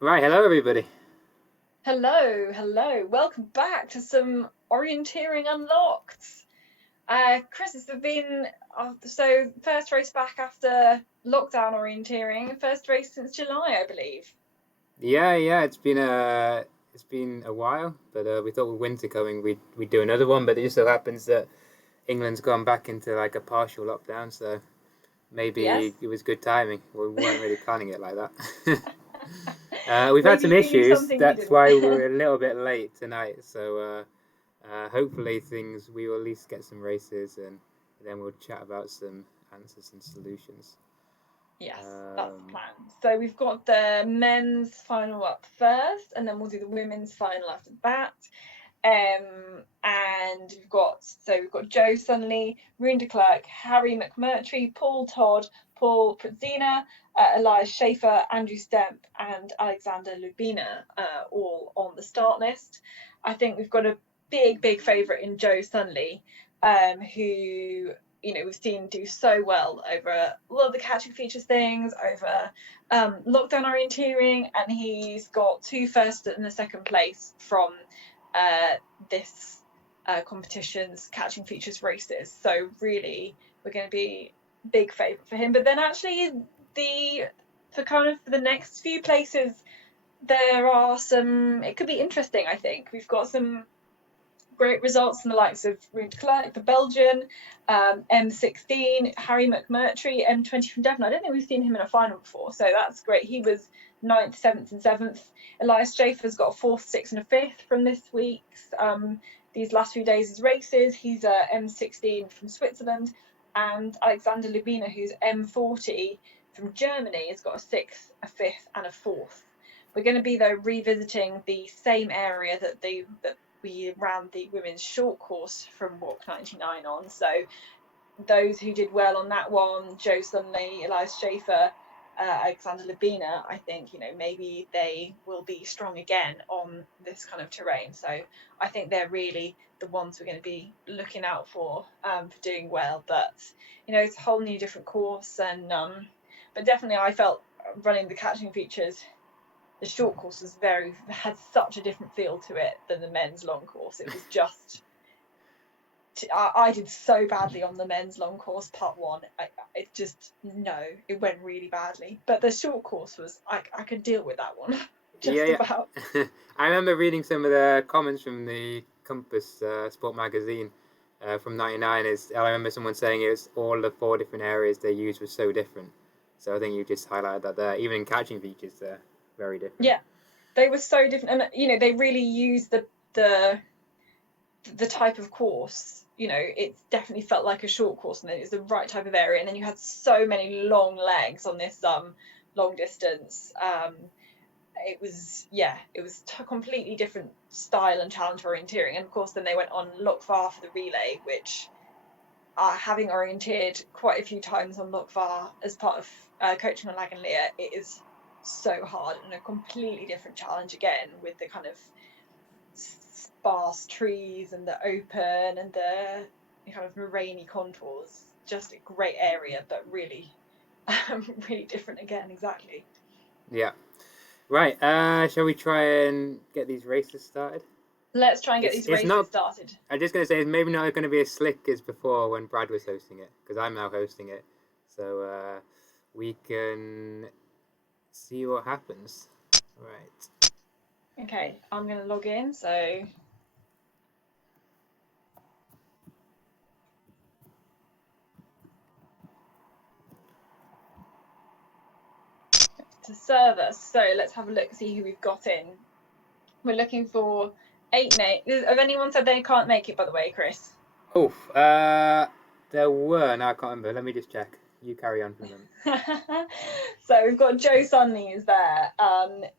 Right, hello everybody. Hello, hello. Welcome back to some orienteering unlocked. Chris, it's been first race back after lockdown orienteering, first race since July, I believe. Yeah, it's been a while, but we thought with winter coming, we'd do another one. But it just so happens that England's gone back into like a partial lockdown, so Yes. maybe it was good timing. We weren't really planning it like that. We've had Maybe some you knew issues. something we That's didn't. why we're a little bit late tonight. So hopefully we will at least get some races, and then we'll chat about some answers and solutions. Yes, that's the Um, plan. So we've got the men's final up first, and then we'll do the women's final after that. And we've got Joe Sunley, Rune de Klerk, Harry McMurtry, Paul Todd, Paul Pritzina, Elias Schaefer, Andrew Stemp, and Alexander Lubina, all on the start list. I think we've got a big favourite in Joe Sunley, who we've seen do so well over a lot of the catching features things, over lockdown orienteering, and he's got two first and a second place from uh, this competition's catching features races. So really, we're going to be big favourite for him. But then actually, the for the next few places, there are some. It could be interesting. I think we've got some great results from the likes of Rune Clark, the Belgian, M16, Harry McMurtry, M20 from Devon. I don't think we've seen him in a final before, so that's great. He was ninth, seventh, and seventh. Elias Schaefer's got a fourth, sixth, and a fifth from this week's these last few days' races. He's a M16 from Switzerland, and Alexander Lubina, who's M40 from Germany, has got a sixth, a fifth, and a fourth. We're going to be though revisiting the same area that we ran the women's short course from Walk 99 on. So those who did well on that one, Joe Sunley, Elias Schaefer, Alexander Labina, I think, maybe they will be strong again on this kind of terrain. So I think they're really the ones we're going to be looking out for doing well. But, it's a whole new different course. But definitely I felt running the catching features, the short course had such a different feel to it than the men's long course. It was just I did so badly on the men's long course part one. It just no, it went really badly. But the short course was I could deal with that one, Yeah, just about. yeah. I remember reading some of the comments from the Compass Sport magazine from '99. I remember someone saying it was all the four different areas they used were so different. So I think you just highlighted that there. Even in catching features, they're very different. Yeah, they were so different, and they really used the the type of course. It definitely felt like a short course, and then it was the right type of area. And then you had so many long legs on this long distance. It was completely different style and challenge orienteering. And of course, then they went on Lochvar for the relay, which having orienteered quite a few times on Lochvar as part of coaching on Laganlia, it is so hard and a completely different challenge again, with the kind of sparse trees and the open and the kind of morainy contours. Just a great area, but really, really different again. Exactly. Yeah. Right. Shall we try and get these races started? Let's try and get It's these it's races not. started. I'm just gonna say it's maybe not going to be as slick as before when Brad was hosting it because I'm now hosting it. So we can see what happens. Right. Okay, I'm going to log in. So to serve us. So let's have a look, see who we've got in. We're looking for 8 names. Have anyone said they can't make it, by the way, Chris? Oh, there were. No, I can't remember. Let me just check. You carry on for a moment. So we've got Joe Sunley is there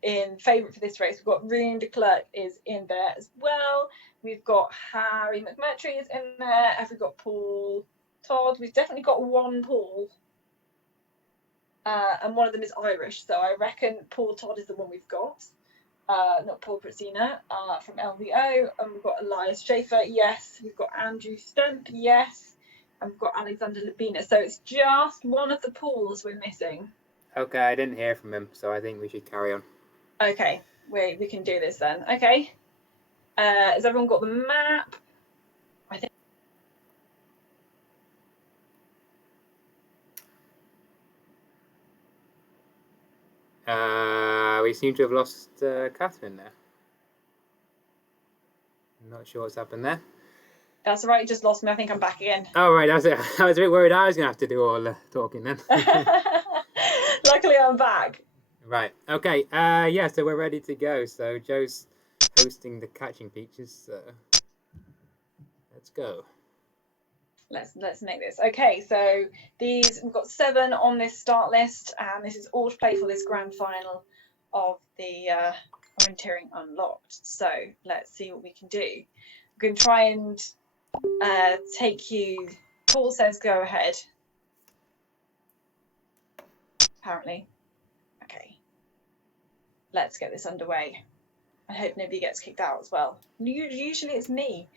in favourite for this race. We've got Rune de Klerk is in there as well. We've got Harry McMurtry is in there. Have we got Paul Todd? We've definitely got one Paul. And one of them is Irish, so I reckon Paul Todd is the one we've got. Not Paul Pritzina from LVO. And we've got Elias Schaefer, yes. We've got Andrew Stemp, yes. And we've got Alexander Labina. So it's just one of the pools we're missing. Okay, I didn't hear from him, so I think we should carry on. Okay, we can do this then. Okay. Has everyone got the map? I think. We seem to have lost Catherine there. I'm not sure what's happened there. That's right, you just lost me. I think I'm back again. Oh, right, that's it. I was a bit worried I was going to have to do all the talking then. Luckily, I'm back. Right, okay. Yeah, so we're ready to go. So Joe's hosting the catching features. So let's go. Let's make this. Okay, so we've got 7 on this start list, and this is all to play for this grand final of the Orienteering Unlocked. So let's see what we can do. We can try and take you. Paul says go ahead. Apparently. Okay. Let's get this underway. I hope nobody gets kicked out as well. Usually it's me.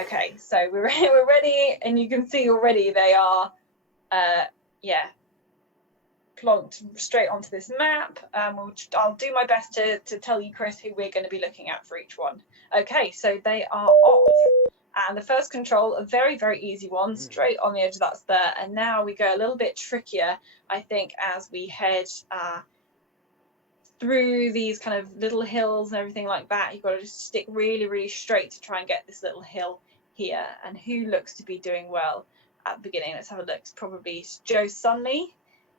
Okay, so we're ready, and you can see already they are, plonked straight onto this map. I'll do my best to tell you, Chris, who we're going to be looking at for each one. Okay, so they are off. And the first control, a very, very easy one, straight on the edge, that's there. And now we go a little bit trickier, I think, as we head through these kind of little hills and everything like that. You've got to just stick really, really straight to try and get this little hill here. And who looks to be doing well at the beginning? Let's have a look. It's probably Joe Sunley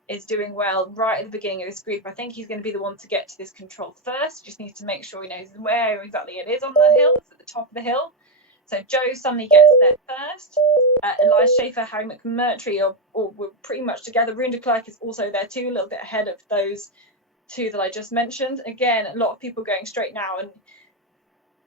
is doing well right at the beginning of this group. I think he's going to be the one to get to this control first. Just needs to make sure he knows where exactly it is on the hill. It's at the top of the hill. So Joe Sunley gets there first. Elias Schaefer, Harry McMurtry or we're pretty much together. Rune de Klerk is also there too, a little bit ahead of those 2 that I just mentioned. Again, a lot of people going straight now, and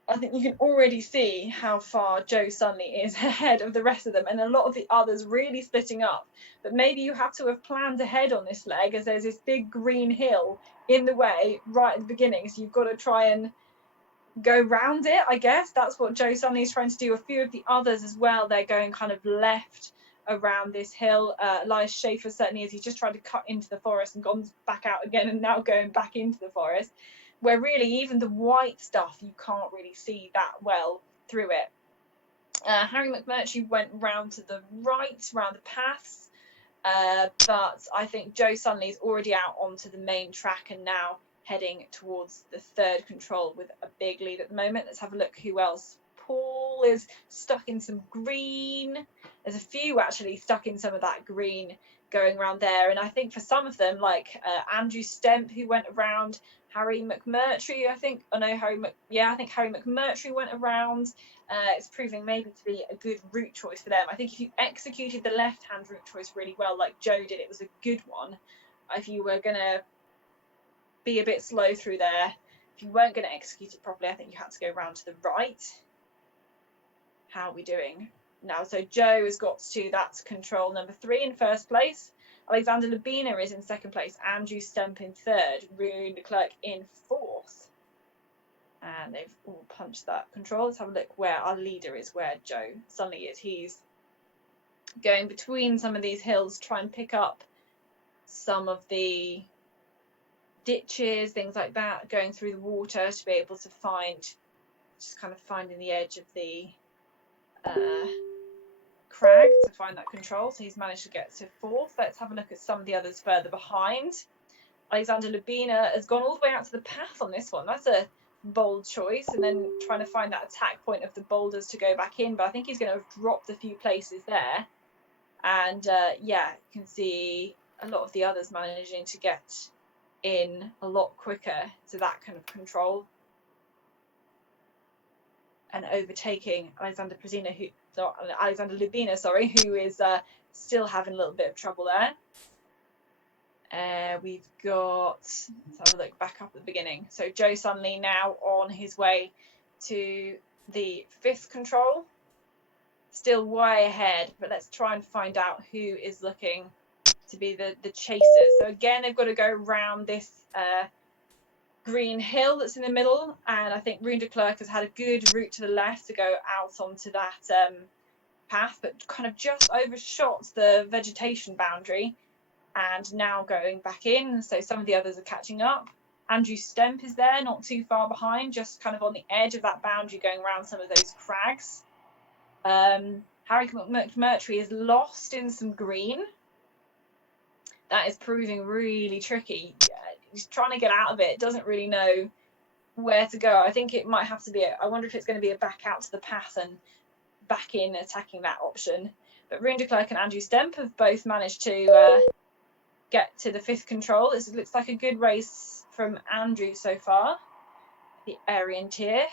I think you can already see how far Joe Sunley is ahead of the rest of them, and a lot of the others really splitting up. But maybe you have to have planned ahead on this leg, as there's this big green hill in the way right at the beginning, so you've got to try and go round it, I guess. That's what Joe Sunley is trying to do. A few of the others as well, they're going kind of left around this hill. Elias Schaefer certainly is. He's just tried to cut into the forest and gone back out again, and now going back into the forest, where really even the white stuff you can't really see that well through it. Harry McMurtry went round to the right, round the paths, but I think Joe Sunley's already out onto the main track and now heading towards the 3rd control with a big lead at the moment. Let's have a look who else. Paul is stuck in some green. There's a few actually stuck in some of that green going around there, and I think for some of them, like Andrew Stemp, who went around, Harry McMurtry, I think Harry McMurtry went around. It's proving maybe to be a good route choice for them. I think if you executed the left-hand route choice really well, like Joe did, it was a good one. If you were gonna be a bit slow through there, if you weren't going to execute it properly, I think you had to go round to the right. How are we doing now? So Joe has got to that's control number 3 in first place. Alexander Lubina is in second place. Andrew Stemp in third. Rune de Klerk in 4th. And they've all punched that control. Let's have a look where our leader is, where Joe Sunley is. He's going between some of these hills, try and pick up some of the ditches, things like that, going through the water to be able to just kind of finding the edge of the crag to find that control. So he's managed to get to 4th. Let's have a look at some of the others further behind. Alexander Lubina has gone all the way out to the path on this one. That's a bold choice, and then trying to find that attack point of the boulders to go back in, but I think he's going to have dropped a few places there. And you can see a lot of the others managing to get in a lot quicker to that kind of control and overtaking Alexander Lubina, who is still having a little bit of trouble there. We've got, let's have a look back up at the beginning. So Joe Sunley now on his way to the 5th control, still way ahead, but let's try and find out who is looking to be the chasers. So again, they've got to go around this green hill that's in the middle, and I think Rune de Klerk has had a good route to the left to go out onto that path, but kind of just overshot the vegetation boundary and now going back in. So some of the others are catching up. Andrew Stemp is there, not too far behind, just kind of on the edge of that boundary, going around some of those crags. Harry McMurtry is lost in some green. That is proving really tricky. He's trying to get out of it, doesn't really know where to go. I think it might have to be I wonder if it's going to be a back out to the path and back in attacking that option. But Rune de Klerk and Andrew Stemp have both managed to get to the 5th control. This looks like a good race from Andrew so far, the Aryan tier.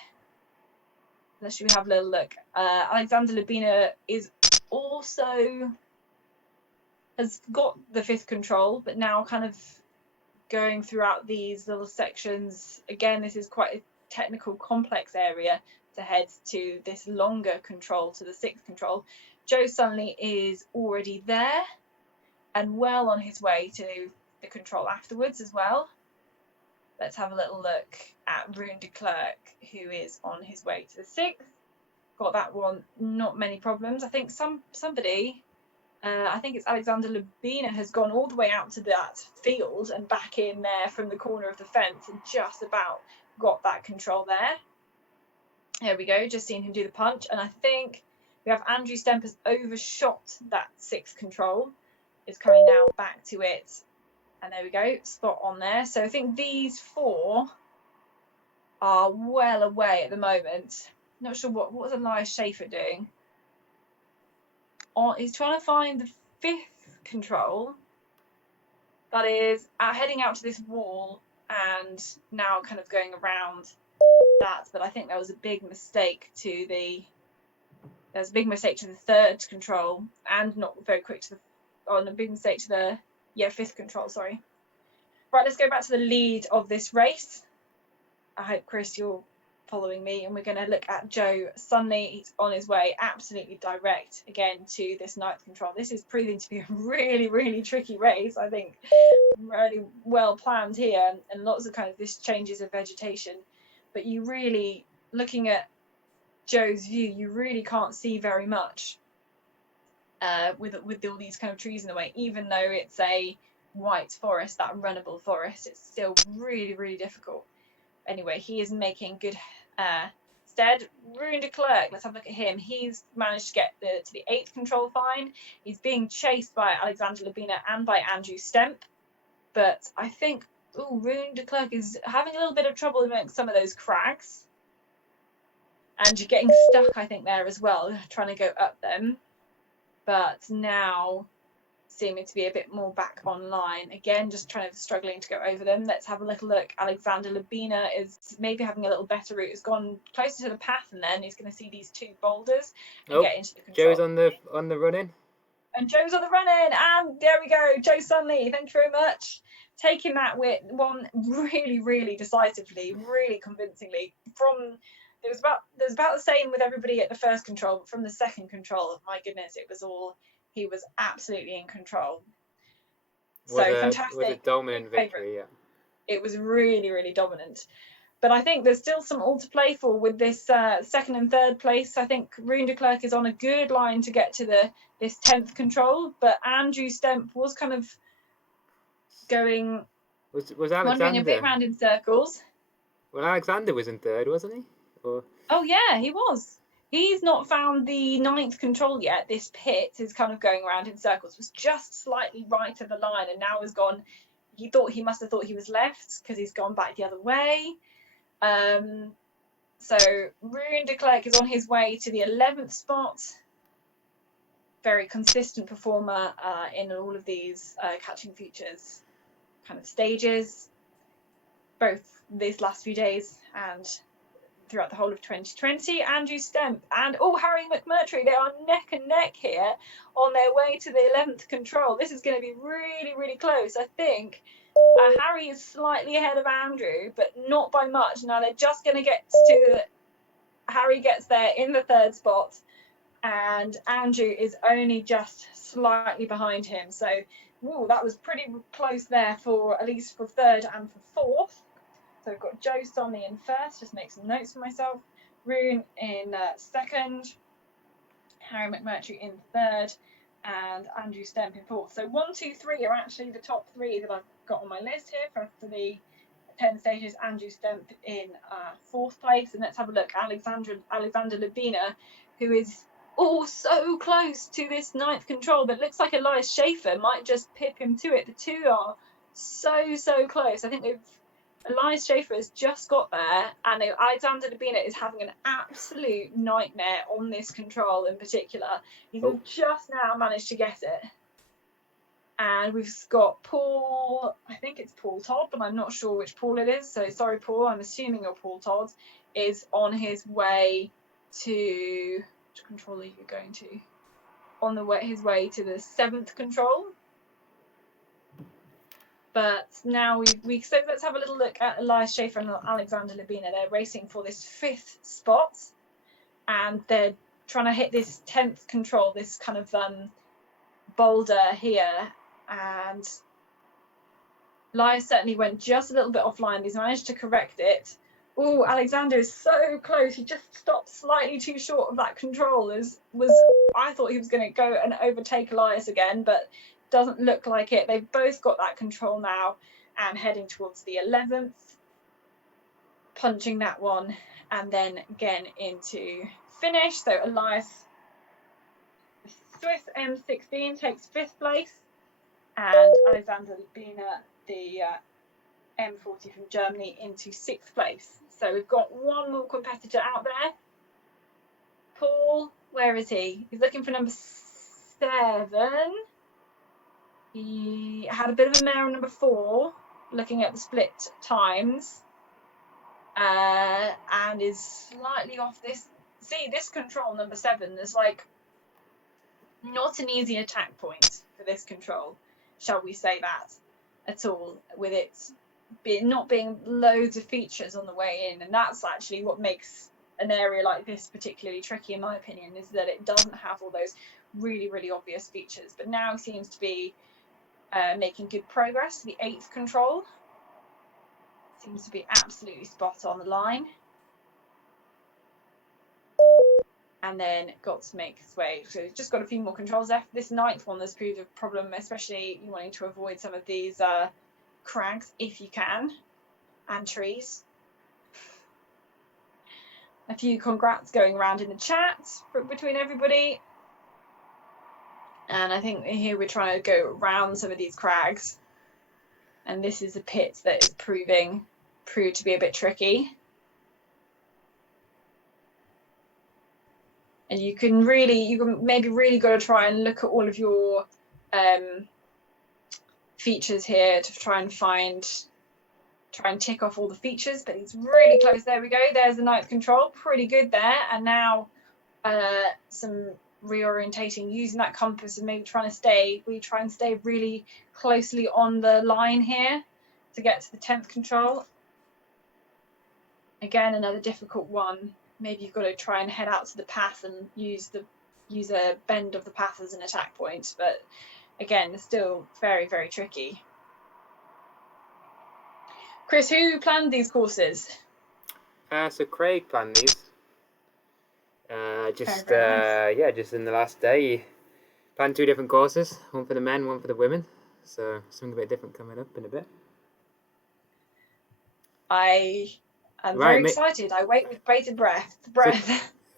Let's have a little look. Alexander Lubina is also has got the 5th control, but now kind of going throughout these little sections. Again, this is quite a technical, complex area to head to this longer control, to the 6th control. Joe Sunley is already there and well on his way to the control afterwards as well. Let's have a little look at Rune de Klerk, who is on his way to the 6th. Got that one, not many problems. I think somebody, I think it's Alexander Lubina, has gone all the way out to that field and back in there from the corner of the fence and just about got that control there. There we go, just seen him do the punch. And I think we have Andrew Stemp has overshot that 6th control, is coming now back to it. And there we go, spot on there. So I think these 4 are well away at the moment. Not sure what was Elias Schaefer doing. He's trying to find the 5th control. That is heading out to this wall and now kind of going around that. But I think there was a big mistake to the 3rd control and not very quick to a big mistake to the 5th control. Sorry. Right, let's go back to the lead of this race. I hope, Chris, you're following me, and we're going to look at Joe Sunley. He's on his way absolutely direct again to this 9th control. This is proving to be a really, really tricky race, I think. Really well planned here, and lots of kind of this changes of vegetation. But you really, looking at Joe's view, you really can't see very much with all these kind of trees in the way, even though it's a white forest, that runnable forest. It's still really, really difficult. Anyway, he is making good stead. Rune de Klerk, let's have a look at him. He's managed to get to the 8th control fine. He's being chased by Alexander Lubina and by Andrew Stemp. But I think Rune de Klerk is having a little bit of trouble amongst some of those crags. And you're getting stuck, I think, there as well, trying to go up them. But now seeming to be a bit more back online. Again, just struggling to go over them. Let's have a little look. Alexander Lubina is maybe having a little better route. Has gone closer to the path, and then he's going to see these 2 boulders and get into the control. Joe's on the run-in. And Joe's on the run-in, and there we go. Joe Sunley, thank you very much. Taking that with one really, really decisively, really convincingly. There was about the same with everybody at the 1st control, but from the 2nd control, my goodness, it was all. He was absolutely in control. Fantastic. Was a dominant victory, yeah. It was really, really dominant. But I think there's still some all to play for with this 2nd and 3rd place. I think Rune de Klerk is on a good line to get to this 10th control, but Andrew Stemp was kind of going was Alexander wandering a bit round in circles. Well, Alexander was in 3rd, wasn't he? Oh yeah, he was. He's not found the 9th control yet. This pit is kind of going around in circles. Was just slightly right of the line, and now has gone. He must have thought he was left because he's gone back the other way. So Rune de Klerk is on his way to the 11th spot. Very consistent performer in all of these catching features kind of stages, both these last few days and throughout the whole of 2020. Andrew Stemp and Harry McMurtry, they are neck and neck here on their way to the 11th control. This is going to be really, really close. I think Harry is slightly ahead of Andrew, but not by much. Now they're just going to get to Harry gets there in the 3rd spot, and Andrew is only just slightly behind him. So that was pretty close there for at least for 3rd and for 4th. So we've got Joe Sunley in 1st, just make some notes for myself. Rune in 2nd, Harry McMurtry in 3rd, and Andrew Stemp in 4th. So 1, 2, 3 are actually the top 3 that I've got on my list here for the 10 stages, Andrew Stemp in 4th place. And let's have a look. Alexander Lubina, who is so close to this 9th control, but looks like Elias Schaefer might just pip him to it. The two are so close. I think Elias Schaefer has just got there, and Alexander Lubina is having an absolute nightmare on this control in particular. He's just now managed to get it. And we've got Paul, I think it's Paul Todd, but I'm not sure which Paul it is. So sorry, Paul, I'm assuming you're Paul Todd, is on his way to, which control are you going to? His way to the 7th control. But now so let's have a little look at Elias Schaefer and Alexander Lubina. They're racing for this 5th spot, and they're trying to hit this 10th control, this kind of boulder here. And Elias certainly went just a little bit offline. He's managed to correct it. Oh, Alexander is so close. He just stopped slightly too short of that control. I thought he was going to go and overtake Elias again, but doesn't look like it. They've both got that control now and heading towards the 11th, punching that one, and then again into finish. So Elias, Swiss M16, takes 5th place, and Alexander Lubina, the M40 from Germany, into 6th place. So we've got one more competitor out there. Paul, where is he? He's looking for number 7. He had a bit of a mare on number 4, looking at the split times, and is slightly off this. See, this control, number 7, there's like not an easy attack point for this control, shall we say that, at all, with it not being loads of features on the way in. And that's actually what makes an area like this particularly tricky, in my opinion, is that it doesn't have all those really obvious features. But now it seems to be making good progress. The 8th control seems to be absolutely spot on the line, and then got to make its way. So it's just got a few more controls left. This 9th one has proved a problem, especially wanting to avoid some of these crags if you can, and trees. A few congrats going around in the chat between everybody. And I think here we're trying to go around some of these crags. And this is a pit that is proved to be a bit tricky. And you maybe really got to try and look at all of your features here to try and tick off all the features, but it's really close. There we go. There's the 9th control. Pretty good there. And now some reorientating, using that compass and maybe try and stay really closely on the line here to get to the 10th control. Again, another difficult one. Maybe you've got to try and head out to the path and use a bend of the path as an attack point. But again, it's still very tricky. Chris, who planned these courses? So Craig planned these. Just in the last day, he planned 2 different courses, one for the men, one for the women. So something a bit different coming up in a bit. I'm very excited. I wait with bated breath.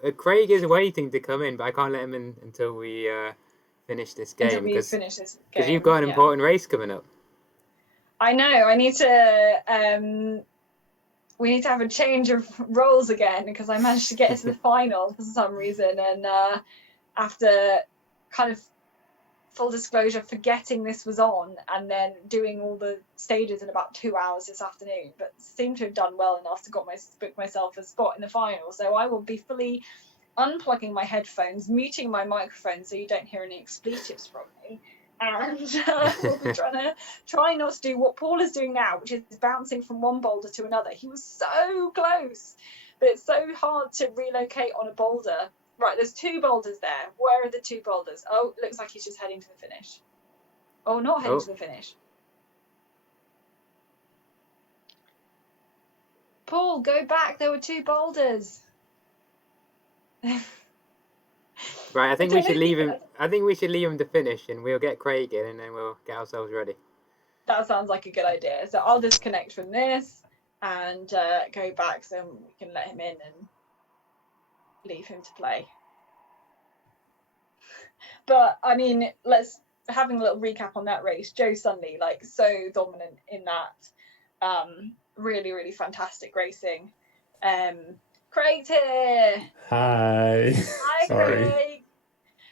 So, Craig is waiting to come in, but I can't let him in until we finish this game. Because you've got an important race coming up. I know. I need to. We need to have a change of roles again, because I managed to get to the final for some reason, and after kind of full disclosure, forgetting this was on, and then doing all the stages in about 2 hours this afternoon, but seemed to have done well enough to book myself a spot in the final. So I will be fully unplugging my headphones, muting my microphone so you don't hear any expletives from me. And we'll be trying not to do what Paul is doing now, which is bouncing from one boulder to another. He was so close, but it's so hard to relocate on a boulder. Right, there's 2 boulders there. Where are the 2 boulders? Oh, looks like he's just heading to the finish. Oh, not heading to the finish. Paul, go back. There were 2 boulders. Right, I think we should leave him. I think we should leave him to finish, and we'll get Craig in, and then we'll get ourselves ready. That sounds like a good idea. So I'll disconnect from this. and go back so we can let him in and leave him to play. But I mean, let's having a little recap on that race. Joe Sunley, like, so dominant in that. Really, really fantastic racing. Craig's here. Hi. Hi, Sorry.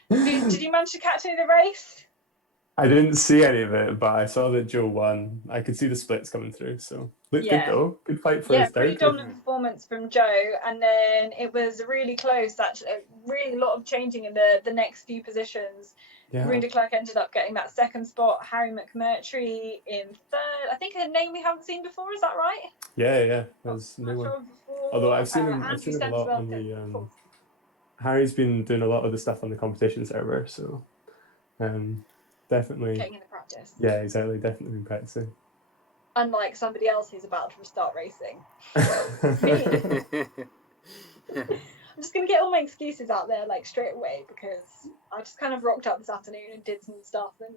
Craig. Did you manage to catch any of the race? I didn't see any of it, but I saw that Joe won. I could see the splits coming through, so looked good though. Good fight for his Pretty third. dominant performance from Joe, and then it was really close. Actually, really a lot of changing in the next few positions. Yeah. Ruin de Klerk ended up getting that second spot. Harry McMurtry in third. I think a name we haven't seen before. Is that right? Yeah. There's no one. Although I've seen him a lot on the. Harry's been doing a lot of the stuff on the competition server, so definitely getting in the practice. Yeah, exactly. Definitely been practicing. Unlike somebody else who's about to start racing. I'm just gonna get all my excuses out there like straight away, because I just kind of rocked up this afternoon and did some stuff, and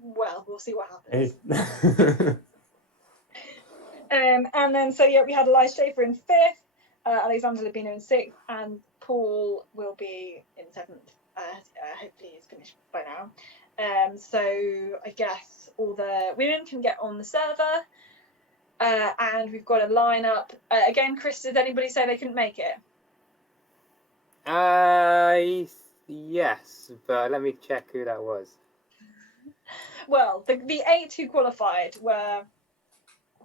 well, we'll see what happens. Hey. And then we had Elias Schaefer in fifth, Alexander Lubina in sixth, and Paul will be in seventh. Hopefully he's finished by now. So I guess all the women can get on the server. And we've got a lineup. Again, Chris, did anybody say they couldn't make it? Yes, but let me check who that was. Well, the 8 who qualified were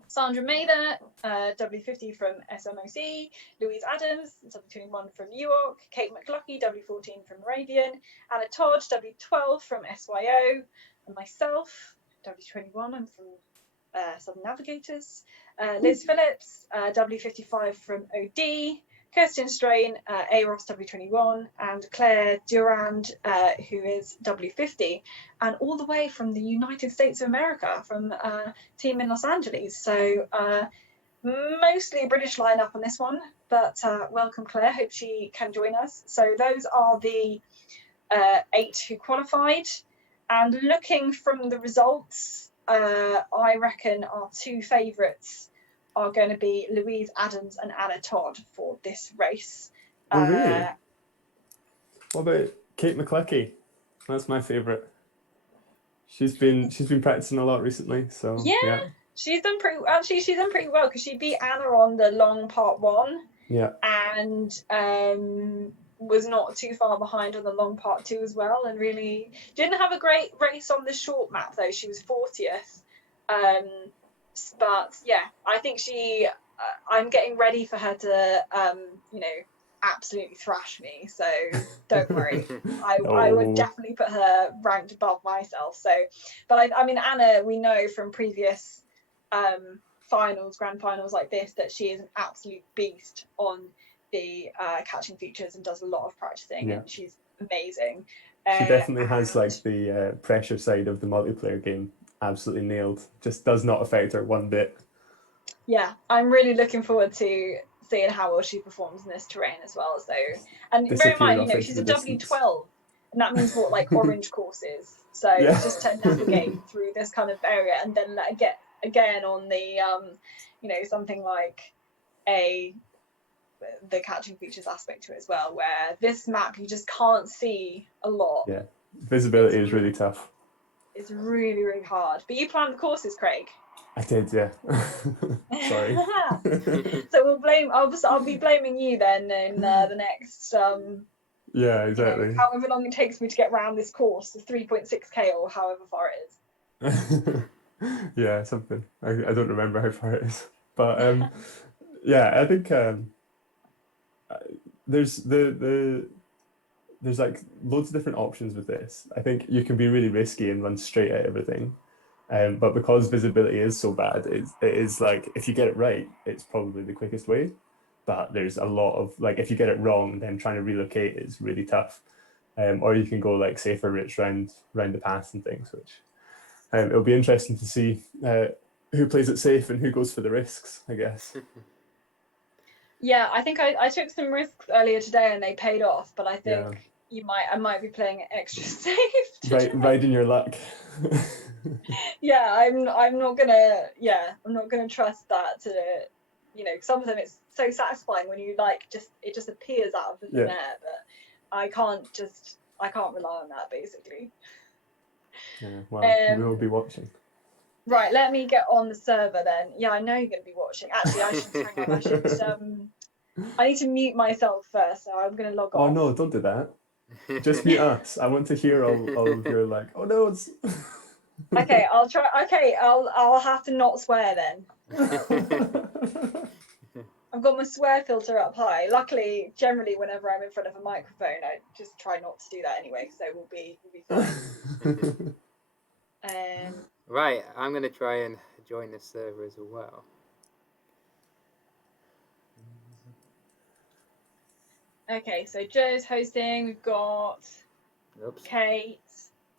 Sandra Maida, W50 from SMOC, Louise Adams, W21 from New York, Kate McLucky, W14 from Moravian, Anna Todd, W12 from SYO, and myself, W21, I'm from Southern Navigators, Liz Phillips, W55 from OD, Kirsten Strain, AROS W21, and Claire Durand, who is W50, and all the way from the United States of America, from a team in Los Angeles. So mostly a British lineup on this one, but welcome Claire, hope she can join us. So those are the 8 who qualified, and looking from the results, I reckon our 2 favourites are going to be Louise Adams and Anna Todd for this race. Oh, really? What about Kate McLucky? That's my favourite. She's been practicing a lot recently, so yeah. She's done pretty well, because she beat Anna on the long part 1. Yeah. And was not too far behind on the long part 2 as well, and really didn't have a great race on the short map though. She was 40th. But yeah, I think I'm getting ready for her to absolutely thrash me, so don't worry. I would definitely put her ranked above myself. So, but I mean, Anna, we know from previous grand finals like this, that she is an absolute beast on the catching features and does a lot of practicing, and she's amazing. She definitely has like the pressure side of the multiplayer game absolutely nailed. Just does not affect her one bit. Yeah, I'm really looking forward to seeing how well she performs in this terrain as well. So, and bear in mind, she's a W12, and that means what, like orange courses. So it's just to navigate through this kind of area, and then get again on the something like the catching features aspect to it as well, where this map you just can't see a lot. Yeah, visibility is really tough. It's really, really hard. But you planned the courses, Craig. I did, yeah. Sorry. So I'll be blaming you then in the next yeah, exactly. however long it takes me to get around this course, the 3.6k or however far it is. Yeah, something. I don't remember how far it is. But yeah, I think there's there's like loads of different options with this. I think you can be really risky and run straight at everything. But because visibility is so bad, it is like, if you get it right, it's probably the quickest way. But there's a lot of, like, if you get it wrong, then trying to relocate is really tough. Or you can go like safer routes round the pass and things, which it'll be interesting to see who plays it safe and who goes for the risks, I guess. Yeah, I think I took some risks earlier today and they paid off, but I think I might be playing it extra safe. Riding your luck. Yeah, I'm not gonna trust that to, some of them it's so satisfying when you it just appears out of the thin air, but I can't rely on that basically. Yeah, well, we will be watching. Right, let me get on the server then. Yeah, I know you're going to be watching. Actually, I need to mute myself first, so I'm going to log off. Oh no, don't do that. Just mute us. I want to hear all of your oh no, it's... Okay, I'll try. Okay, I'll have to not swear then. I've got my swear filter up high. Luckily, generally, whenever I'm in front of a microphone, I just try not to do that anyway, so we'll be fine. Right, I'm going to try and join this server as well. Okay, so Joe's hosting. We've got Kate.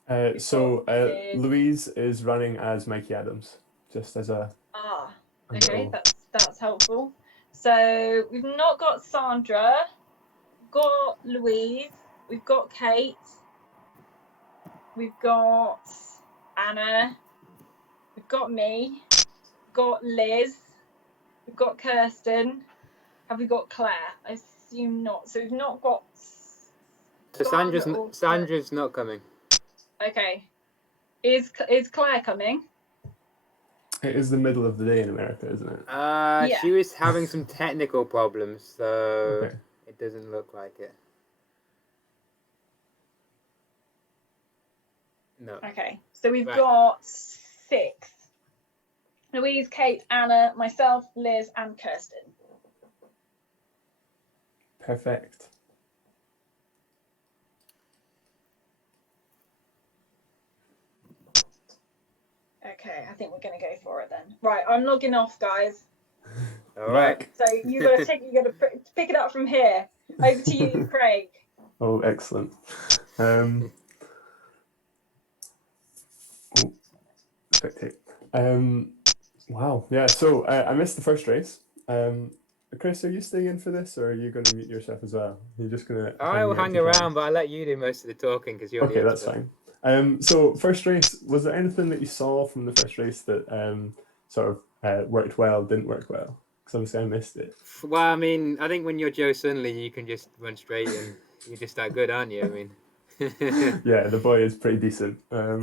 Louise is running as Mikey Adams, just as a... Okay, that's helpful. So we've not got Sandra. We've got Louise. We've got Kate. We've got Anna. We've got me. We've got Liz. We've got Kirsten. Have we got Claire? I assume not. So we've not got... So Sandra's not coming. Okay. Is Claire coming? It is the middle of the day in America, isn't it? Yeah. She was having some technical problems, so it doesn't look like it. No. Okay, so we've got 6. Louise, Kate, Anna, myself, Liz, and Kirsten. Perfect. Okay, I think we're going to go for it then. Right, I'm logging off, guys. All right. So you got to pick it up from here. Over to you, Craig. Oh, excellent. Spectate. Wow. Yeah. So I missed the first race. Chris, are you staying in for this, or are you going to mute yourself as well? You're just going to... I will hang around, but I'll let you do most of the talking because you're okay. That's fine. So first race, was there anything that you saw from the first race that sort of worked well, didn't work well? Because obviously I missed it. Well, I mean, I think when you're Joe Sunley, you can just run straight and you're just that good, aren't you? I mean... yeah, the boy is pretty decent. I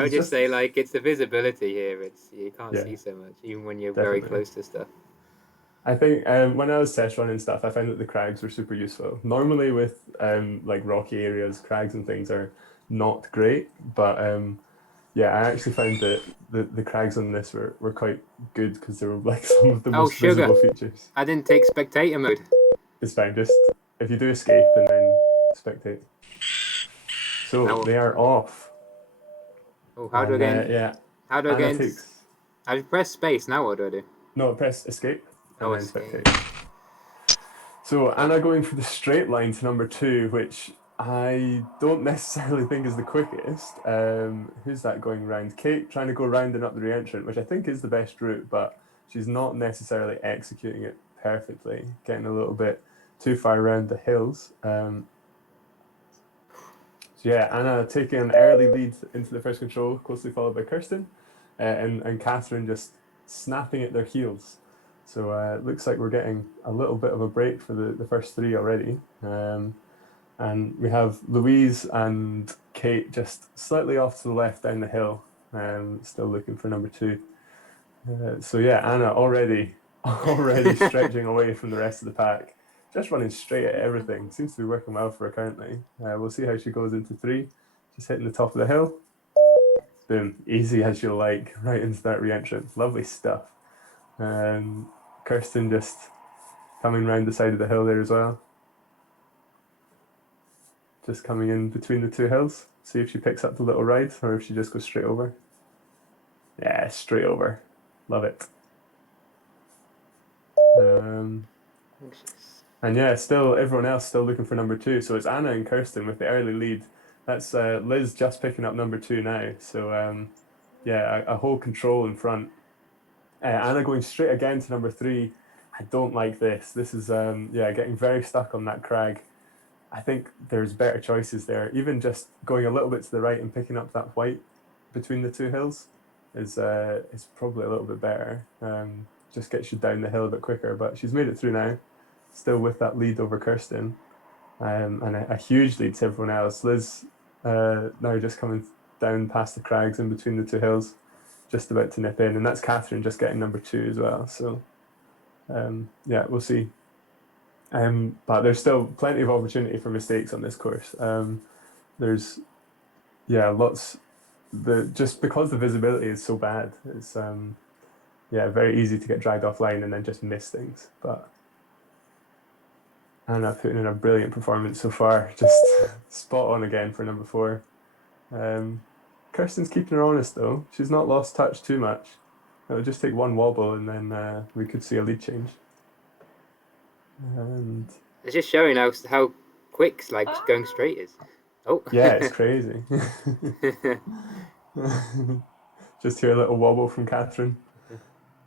would just say, like, it's the visibility here. You can't see so much, even when you're very close to stuff. I think when I was test running stuff, I found that the crags were super useful. Normally with like rocky areas, crags and things are not great, but yeah, I actually found that the crags on this were quite good because they were like some of the most visible features. I didn't take spectator mode. It's fine, just if you do escape and then spectate. So they are off. Oh, how do I get in? Yeah. How do I get in? I press space, now what do I do? No, press escape and then spectate. So Anna going for the straight line to number 2, which I don't necessarily think is the quickest. Who's that going around? Kate trying to go round and up the re-entrant, which I think is the best route, but she's not necessarily executing it perfectly, getting a little bit too far around the hills. So yeah, Anna taking an early lead into the first control, closely followed by Kirsten, and Catherine just snapping at their heels. So it looks like we're getting a little bit of a break for the first 3 already. And we have Louise and Kate just slightly off to the left down the hill, still looking for number 2. So yeah, Anna already stretching away from the rest of the pack, just running straight at everything. Seems to be working well for her currently. We'll see how she goes into 3. Just hitting the top of the hill. Boom, easy as you like, right into that re-entrant. Lovely stuff. Kirsten just coming round the side of the hill there as well. Just coming in between the 2 hills. See if she picks up the little ride or if she just goes straight over. Yeah, straight over. Love it. And yeah, still everyone else still looking for number 2. So it's Anna and Kirsten with the early lead. That's Liz just picking up number 2 now. So yeah, a whole control in front. Anna going straight again to number 3. I don't like this. This is yeah, getting very stuck on that crag. I think there's better choices there. Even just going a little bit to the right and picking up that white between the two hills is probably a little bit better. Just gets you down the hill a bit quicker. But she's made it through now, still with that lead over Kirsten, and a huge lead to everyone else. Liz now just coming down past the crags in between the two hills, just about to nip in, and that's Catherine just getting number 2 as well. So yeah, we'll see. But there's still plenty of opportunity for mistakes on this course. There's lots. Just because the visibility is so bad, it's very easy to get dragged offline and then just miss things. But Anna putting in a brilliant performance so far, just spot on again for number 4. Kirsten's keeping her honest though. She's not lost touch too much. It'll just take one wobble and then we could see a lead change. And It's just showing how quick going straight is. Oh. Yeah, it's crazy. Just hear a little wobble from Catherine.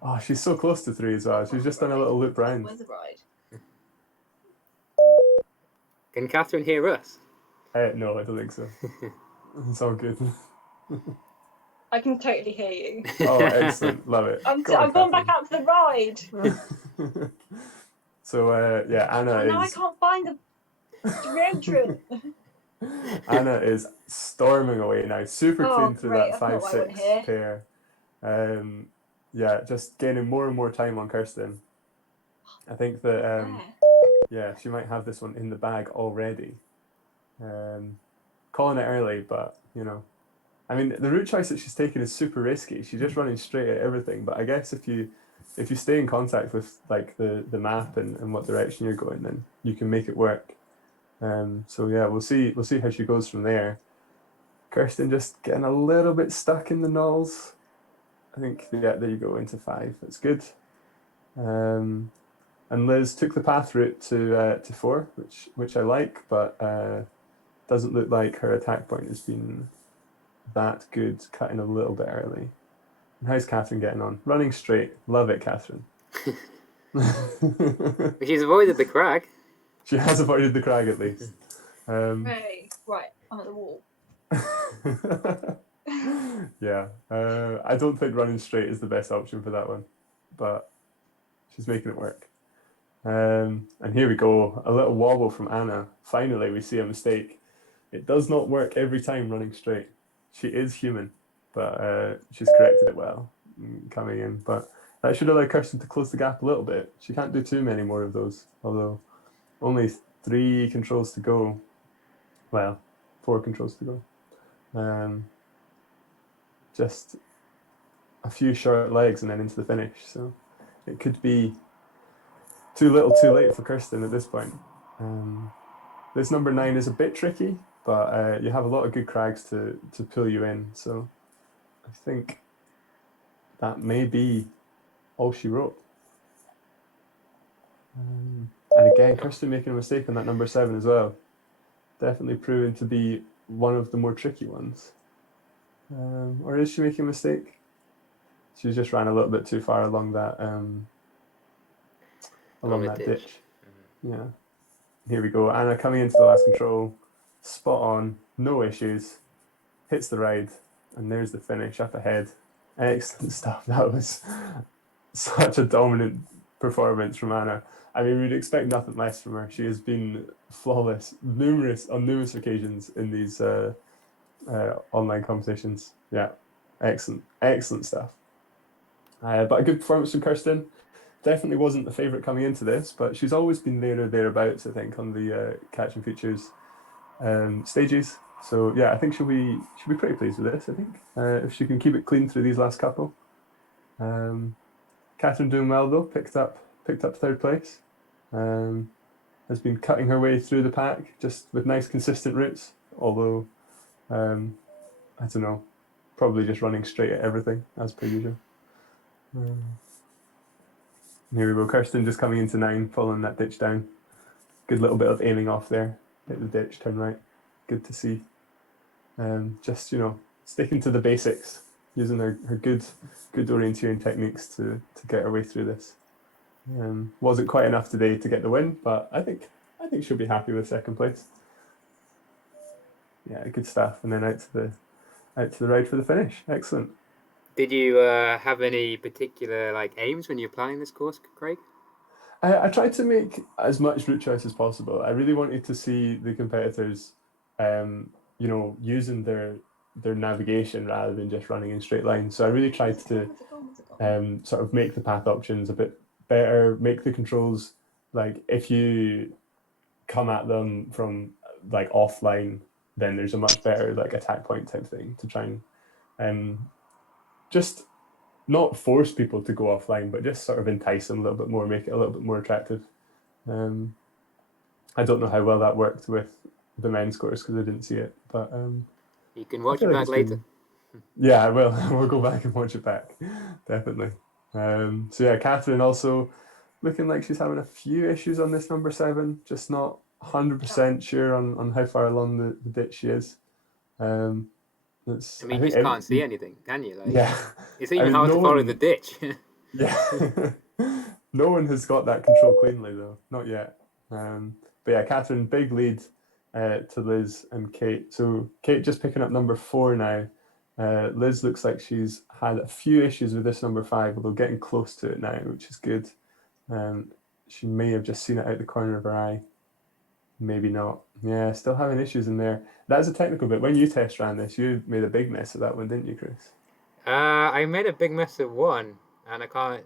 Oh, she's so close to 3 as well. She's just done a little loop round. Where's the ride? Can Catherine hear us? No, I don't think so. It's all good. I can totally hear you. Oh, excellent. Love it. I'm going back out to the ride. So, Anna Now I can't find the entrance. Anna is storming away now, super clean through great. that That's not what I 5-6 pair. Just gaining more and more time on Kirsten. I think that she might have this one in the bag already. Calling it early, but I mean, the route choice that she's taken is super risky. She's just running straight at everything. But I guess if you stay in contact with like the map and what direction you're going, then you can make it work. So yeah, we'll see how she goes from there. Kirsten just getting a little bit stuck in the knolls. I think there you go, into 5. That's good. And Liz took the path route to 4, which I like, but doesn't look like her attack point has been that good, cutting a little bit early. And how's Catherine getting on? Running straight. Love it, Catherine. She's avoided the crag. She has avoided the crag at least. Right, I'm at the wall. Yeah, I don't think running straight is the best option for that one, but she's making it work. And here we go, a little wobble from Anna. Finally, we see a mistake. It does not work every time running straight. She is human, but she's corrected it well coming in. But that should allow Kirsten to close the gap a little bit. She can't do too many more of those, although only 3 controls to go. Well, 4 controls to go. Just a few short legs and then into the finish. So it could be too little too late for Kirsten at this point. This number 9 is a bit tricky, but you have a lot of good crags to pull you in. So I think that may be all she wrote. And again, Kirsten making a mistake on that number 7 as well. Definitely proven to be one of the more tricky ones. Or is she making a mistake? She just ran a little bit too far along that ditch. Yeah. Here we go. Anna coming into the last control. Spot on. No issues. Hits the ride. And there's the finish up ahead. Excellent stuff. That was such a dominant performance from Anna. I mean, we'd expect nothing less from her. She has been flawless on numerous occasions in these online competitions. Yeah, excellent stuff. But a good performance from Kirsten. Definitely wasn't the favourite coming into this, but she's always been there or thereabouts, I think, on the catch and features stages. So yeah, I think she'll be pretty pleased with this. I think if she can keep it clean through these last couple. Catherine doing well though, picked up 3rd place. Has been cutting her way through the pack just with nice consistent routes. Although I don't know, probably just running straight at everything as per usual. Here we go, Kirsten just coming into 9, following that ditch down. Good little bit of aiming off there. Hit the ditch, turn right. Good to see. Just sticking to the basics, using her good orienteering techniques to get her way through this. Wasn't quite enough today to get the win, but I think I think she'll be happy with second place. Yeah, good stuff. And then out to the ride for the finish. Excellent. Did you have any particular like aims when you're planning this course, Craig? I tried to make as much route choice as possible. I really wanted to see the competitors, using their navigation rather than just running in straight lines. So I really tried to sort of make the path options a bit better, make the controls like if you come at them from like offline, then there's a much better like attack point type thing to try and just not force people to go offline, but just sort of entice them a little bit more, make it a little bit more attractive. I don't know how well that worked with the men's course because I didn't see it, but You can watch it back later. Yeah, I will. We'll go back and watch it back, definitely. So yeah, Catherine also looking like she's having a few issues on this number 7, just not 100% sure on how far along the ditch she is. I mean, you just can't see anything, can you? Like, yeah, it's even hard to follow the ditch. Yeah, no one has got that control cleanly though, not yet. But yeah, Catherine, big lead to Liz and Kate. So Kate just picking up number 4 now. Liz looks like she's had a few issues with this number 5, although getting close to it now, which is good. She may have just seen it out the corner of her eye. Maybe not. Yeah, still having issues in there. That's a technical bit. When you test ran this, you made a big mess of that one, didn't you, Chris? I made a big mess of one, and I can't.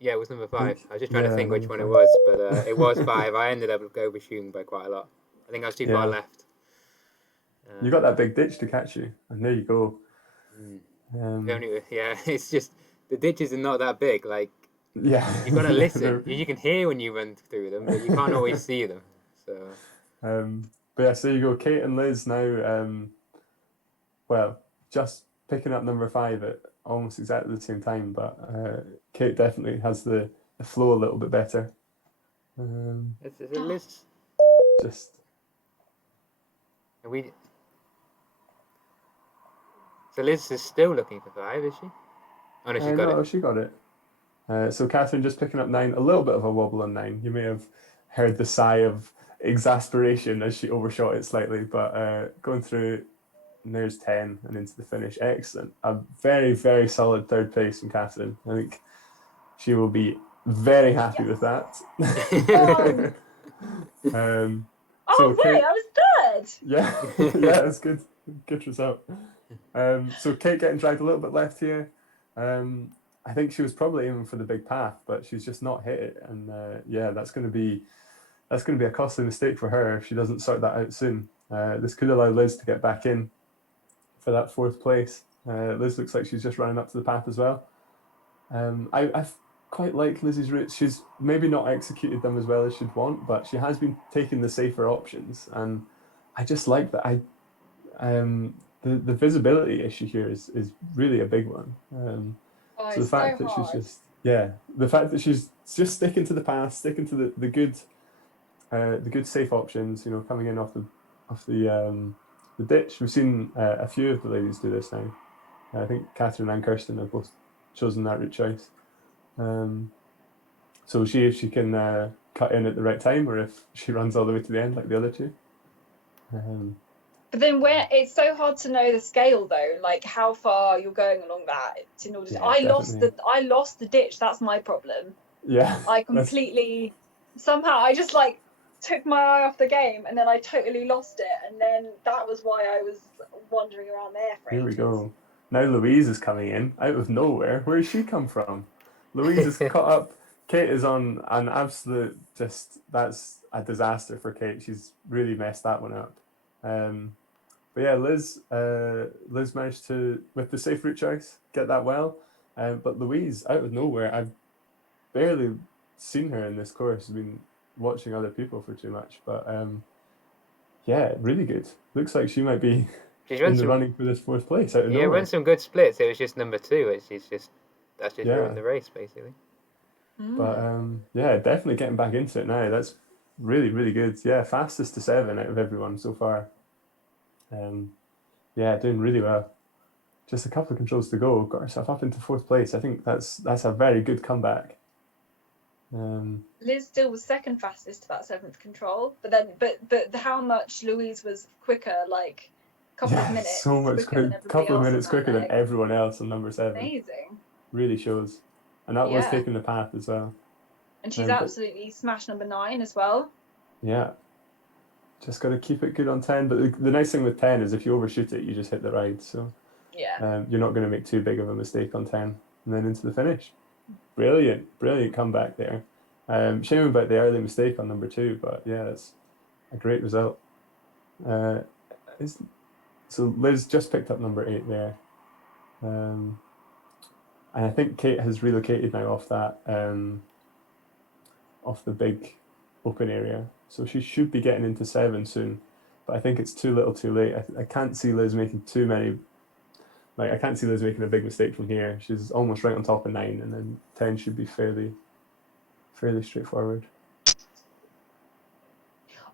Yeah, it was number 5. I was just trying to think which one it was, but it was 5. I ended up overshooting by quite a lot. I think I was too far left. You got that big ditch to catch you, and there you go. It's just the ditches are not that big. Like, you've got to listen. You can hear when you run through them, but you can't always see them. So, but yeah, so you go, Kate and Liz now. Just picking up number 5 at almost exactly the same time, but Kate definitely has the flow a little bit better. it's a Liz. Just. So Liz is still looking for 5, is she? Oh no, she's got it. She got it. So Catherine just picking up 9, a little bit of a wobble on 9. You may have heard the sigh of exasperation as she overshot it slightly, but going through, and there's 10 and into the finish. Excellent. A very, very solid third place from Catherine. I think she will be very happy with that. Kate, I was third. Yeah, that's good. Good result. So Kate getting dragged a little bit left here. I think she was probably aiming for the big path, but she's just not hit it, and that's going to be a costly mistake for her if she doesn't sort that out soon. This could allow Liz to get back in for that 4th place. Liz looks like she's just running up to the path as well. I quite like Liz's routes. She's maybe not executed them as well as she'd want, but she has been taking the safer options, and I just like that. The visibility issue here is really a big one. So the fact that she's the fact that she's just sticking to the path, sticking to the good safe options, coming in off the ditch. We've seen a few of the ladies do this now. I think Catherine and Kirsten have both chosen that route choice. So see if she can cut in at the right time, or if she runs all the way to the end like the other two. But then where it's so hard to know the scale though, like how far you're going along that in order to, I lost the ditch. That's my problem. Yeah. I completely somehow I just like took my eye off the game, and then I totally lost it, and then that was why I was wandering around there for Here ages. we go. Now Louise is coming in out of nowhere. Where has she come from? Louise is caught up. Kate is on an absolute that's a disaster for Kate. She's really messed that one up. But yeah, Liz managed to, with the safe route choice, get that well. But Louise, out of nowhere, I've barely seen her in this course. I've been watching other people for too much. But really good. Looks like she might be in the running for this 4th place out of nowhere. Yeah, run some good splits. It was just number 2. That's just ruined the race, basically. But definitely getting back into it now. That's really, really good. Yeah, fastest to 7 out of everyone so far. Doing really well. Just a couple of controls to go. Got herself up into 4th place. I think that's a very good comeback. Liz still was second fastest to that 7th control, but how much Louise was quicker, like a couple of minutes so much quicker than a everybody couple of else on minutes that quicker than leg. everyone else on number 7. Amazing. Really shows. And that was Yeah. taking the path as well. And she's But absolutely smashed number 9 as well. yeah, just got to keep it good on 10. But the nice thing with 10 is if you overshoot it, you just hit the ride. So Yeah. you're not going to make too big of a mistake on 10. And then into the finish. Brilliant comeback there. Shame about the early mistake on number 2, but yeah, it's a great result. So Liz just picked up number 8 there. And I think Kate has relocated now off that, off the big open area. So she should be getting into 7 soon. But I think it's too little too late. I can't see Liz making too many. I can't see Liz making a big mistake from here. She's almost right on top of 9, and then 10 should be fairly straightforward.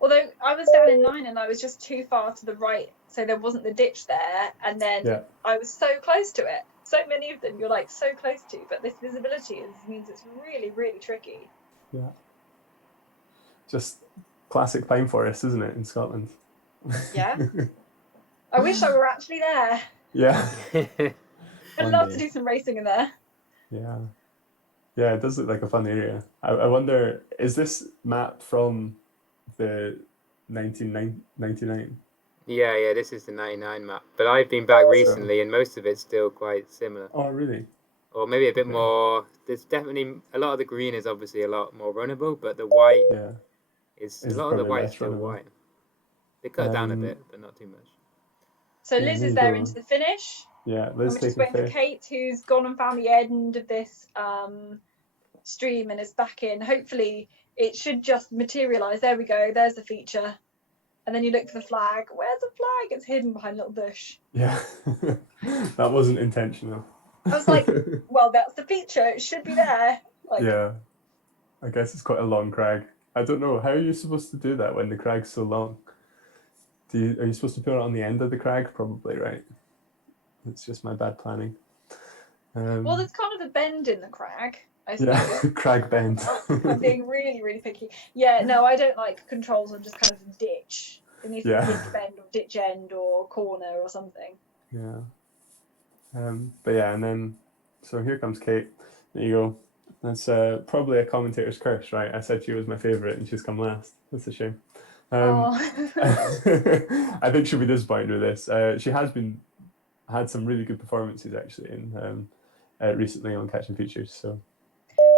Although I was down in 9 and I was just too far to the right, so there wasn't the ditch there, and then I was so close to it. So many of them you're like so close to, but this visibility means it's really, really tricky. Yeah. Just classic pine forest, isn't it, in Scotland? Yeah. I wish I were actually there. Yeah. I'd love to do some racing in there. Yeah. Yeah, it does look like a fun area. I wonder, is this map from the 1999? Yeah, this is the 99 map. But I've been back recently, and most of it's still quite similar. Oh, really? Or maybe a bit more. There's definitely a lot of the green is obviously a lot more runnable, but the white is a lot of the white still runnable. White. They cut down a bit, but not too much. So Liz is there into the finish. Yeah, Liz and we're just waiting for Kate, who's gone and found the end of this stream and is back in. Hopefully it should just materialise. There we go. There's the feature. And then you look for the flag. Where's the flag? It's hidden behind a little bush. Yeah, that wasn't intentional. I was like, well, that's the feature. It should be there. Yeah, I guess it's quite a long crag. I don't know. How are you supposed to do that when the crag's so long? Are you supposed to put it on the end of the crag? Probably, right? It's just my bad planning. Well, there's kind of a bend in the crag, I suppose. Yeah, crag bend. I'm being really, really picky. Yeah, no, I don't like controls on just kind of ditch. It needs to be ditch bend or ditch end or corner or something. Yeah. But yeah, and then, so here comes Kate. There you go. That's probably a commentator's curse, right? I said she was my favourite and she's come last. That's a shame. I think she'll be disappointed with this. She has had some really good performances actually in recently on Catching Features. So,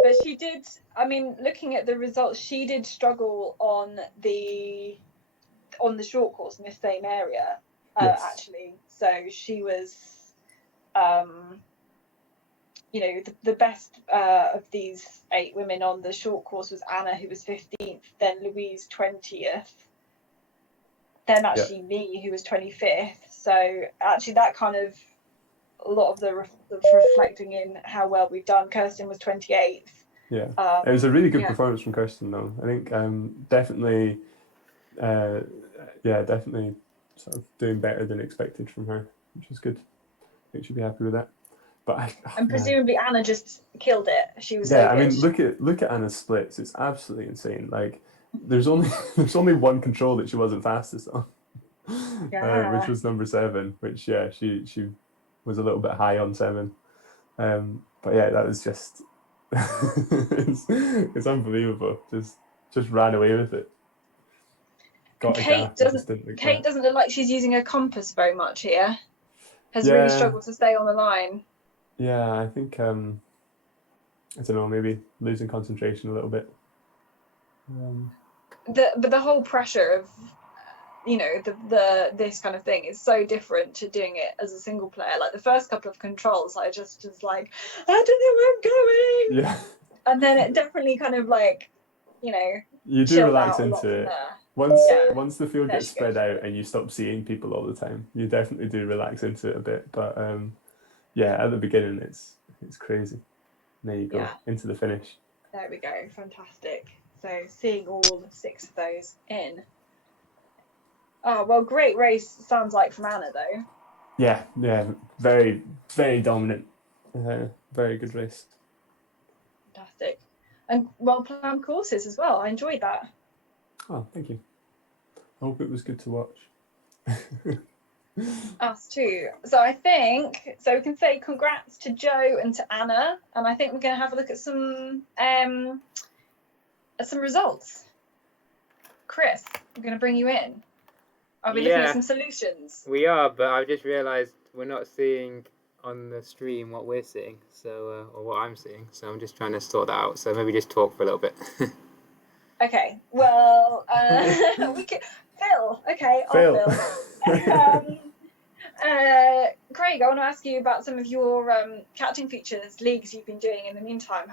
but she did. I mean, looking at the results, she did struggle on the short course in the same area actually. So she was, the best of these 8 women on the short course was Anna, who was 15th, then Louise 20th, then actually me, who was 25th. So actually that kind of, a lot of the reflecting in how well we've done. Kirsten was 28th. Yeah, it was a really good performance from Kirsten though. I think definitely sort of doing better than expected from her, which is good. I think she'll be happy with that. But presumably Anna just killed it. She was I mean, look at Anna's splits. It's absolutely insane. Like there's only one control that she wasn't fastest on, which was number 7. Which she was a little bit high on 7. But yeah, that was just it's unbelievable. Just ran away with it. Kate doesn't look like she's using a compass very much here. Has really struggled to stay on the line. Yeah, I think I don't know, maybe losing concentration a little bit. But the whole pressure of this kind of thing is so different to doing it as a single player. Like the first couple of controls, I just like, I don't know where I'm going. Yeah. And then it definitely kind of like, you do relax into it. Once the field gets spread out and you stop seeing people all the time, you definitely do relax into it a bit. But at the beginning it's crazy. There you go, into the finish. There we go, fantastic. So seeing all 6 of those in. Oh, well, great race sounds like from Anna though. Yeah, very, very dominant. Very good race. Fantastic. and well-planned courses as well. I enjoyed that. Oh, thank you. I hope it was good to watch. Us too. So I think we can say congrats to Joe and to Anna, and I think we're going to have a look at some results. Chris, I'm going to bring you in. Are we looking at some solutions? We are, but I've just realised we're not seeing on the stream what we're seeing, so or what I'm seeing. So I'm just trying to sort that out. So maybe just talk for a little bit. Okay. Well, we could. Phil. Okay, Phil. Craig, I want to ask you about some of your catching features leagues you've been doing in the meantime.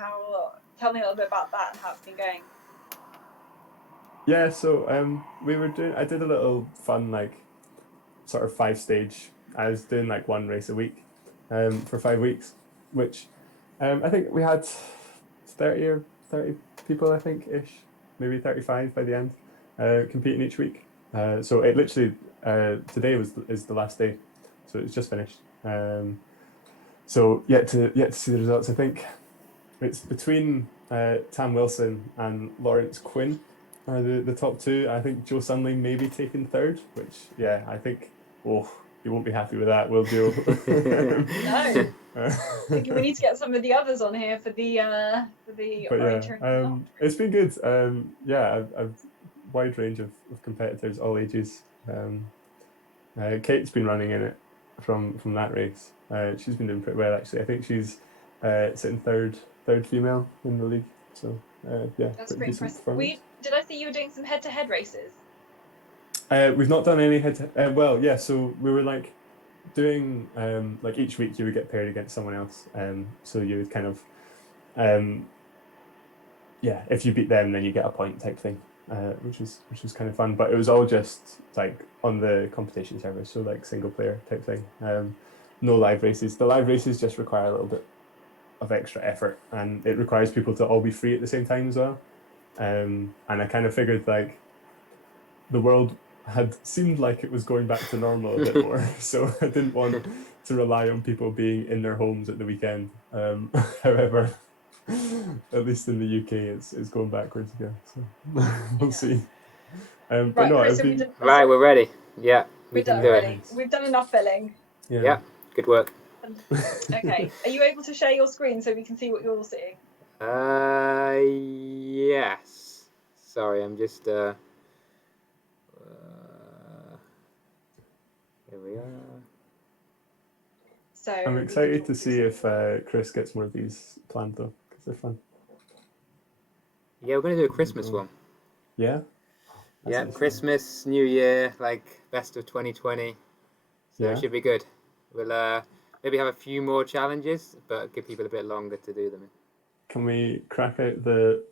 Tell me a little bit about that and how it's been going. Yeah, so I did a little fun sort of 5-stage. I was doing one race a week for 5 weeks, which I think we had 30 people, I think, ish, maybe 35 by the end, competing each week. So it literally today is the last day, so it's just finished. So yet to see the results. I think it's between Tam Wilson and Lawrence Quinn are the top two. I think Joe Sunley maybe taking third, which I think you won't be happy with that, will Joe? No. I think we need to get some of the others on here for the orienteering. It's been good. I've wide range of competitors, all ages. Kate's been running in it from that race. She's been doing pretty well, actually. I think she's sitting third female in the league. So that's pretty impressive. Did I see you were doing some head-to-head races? We've not done any head-to. So we were doing each week you would get paired against someone else. So you would kind of if you beat them then you get a point type thing, which was kind of fun. But it was all just on the competition server, so single player type thing. No live races. The live races just require a little bit of extra effort, and it requires people to all be free at the same time as well. And I kind of figured the world had seemed like it was going back to normal a bit more, so I didn't want to rely on people being in their homes at the weekend. However, at least in the UK, it's going backwards again. So we'll see. But right, no, Chris, we're ready. Yeah, we can do it. We've done enough filling. Yeah, good work. Okay, are you able to share your screen so we can see what you're seeing? Yes. Sorry, I'm just here we are. So I'm excited to see if Chris gets more of these planned though, because they're fun. Yeah, we're gonna do a Christmas one. Yeah. Yeah, Christmas, New Year, best of 2020. So it should be good. We'll maybe have a few more challenges, but give people a bit longer to do them. Can we crack out the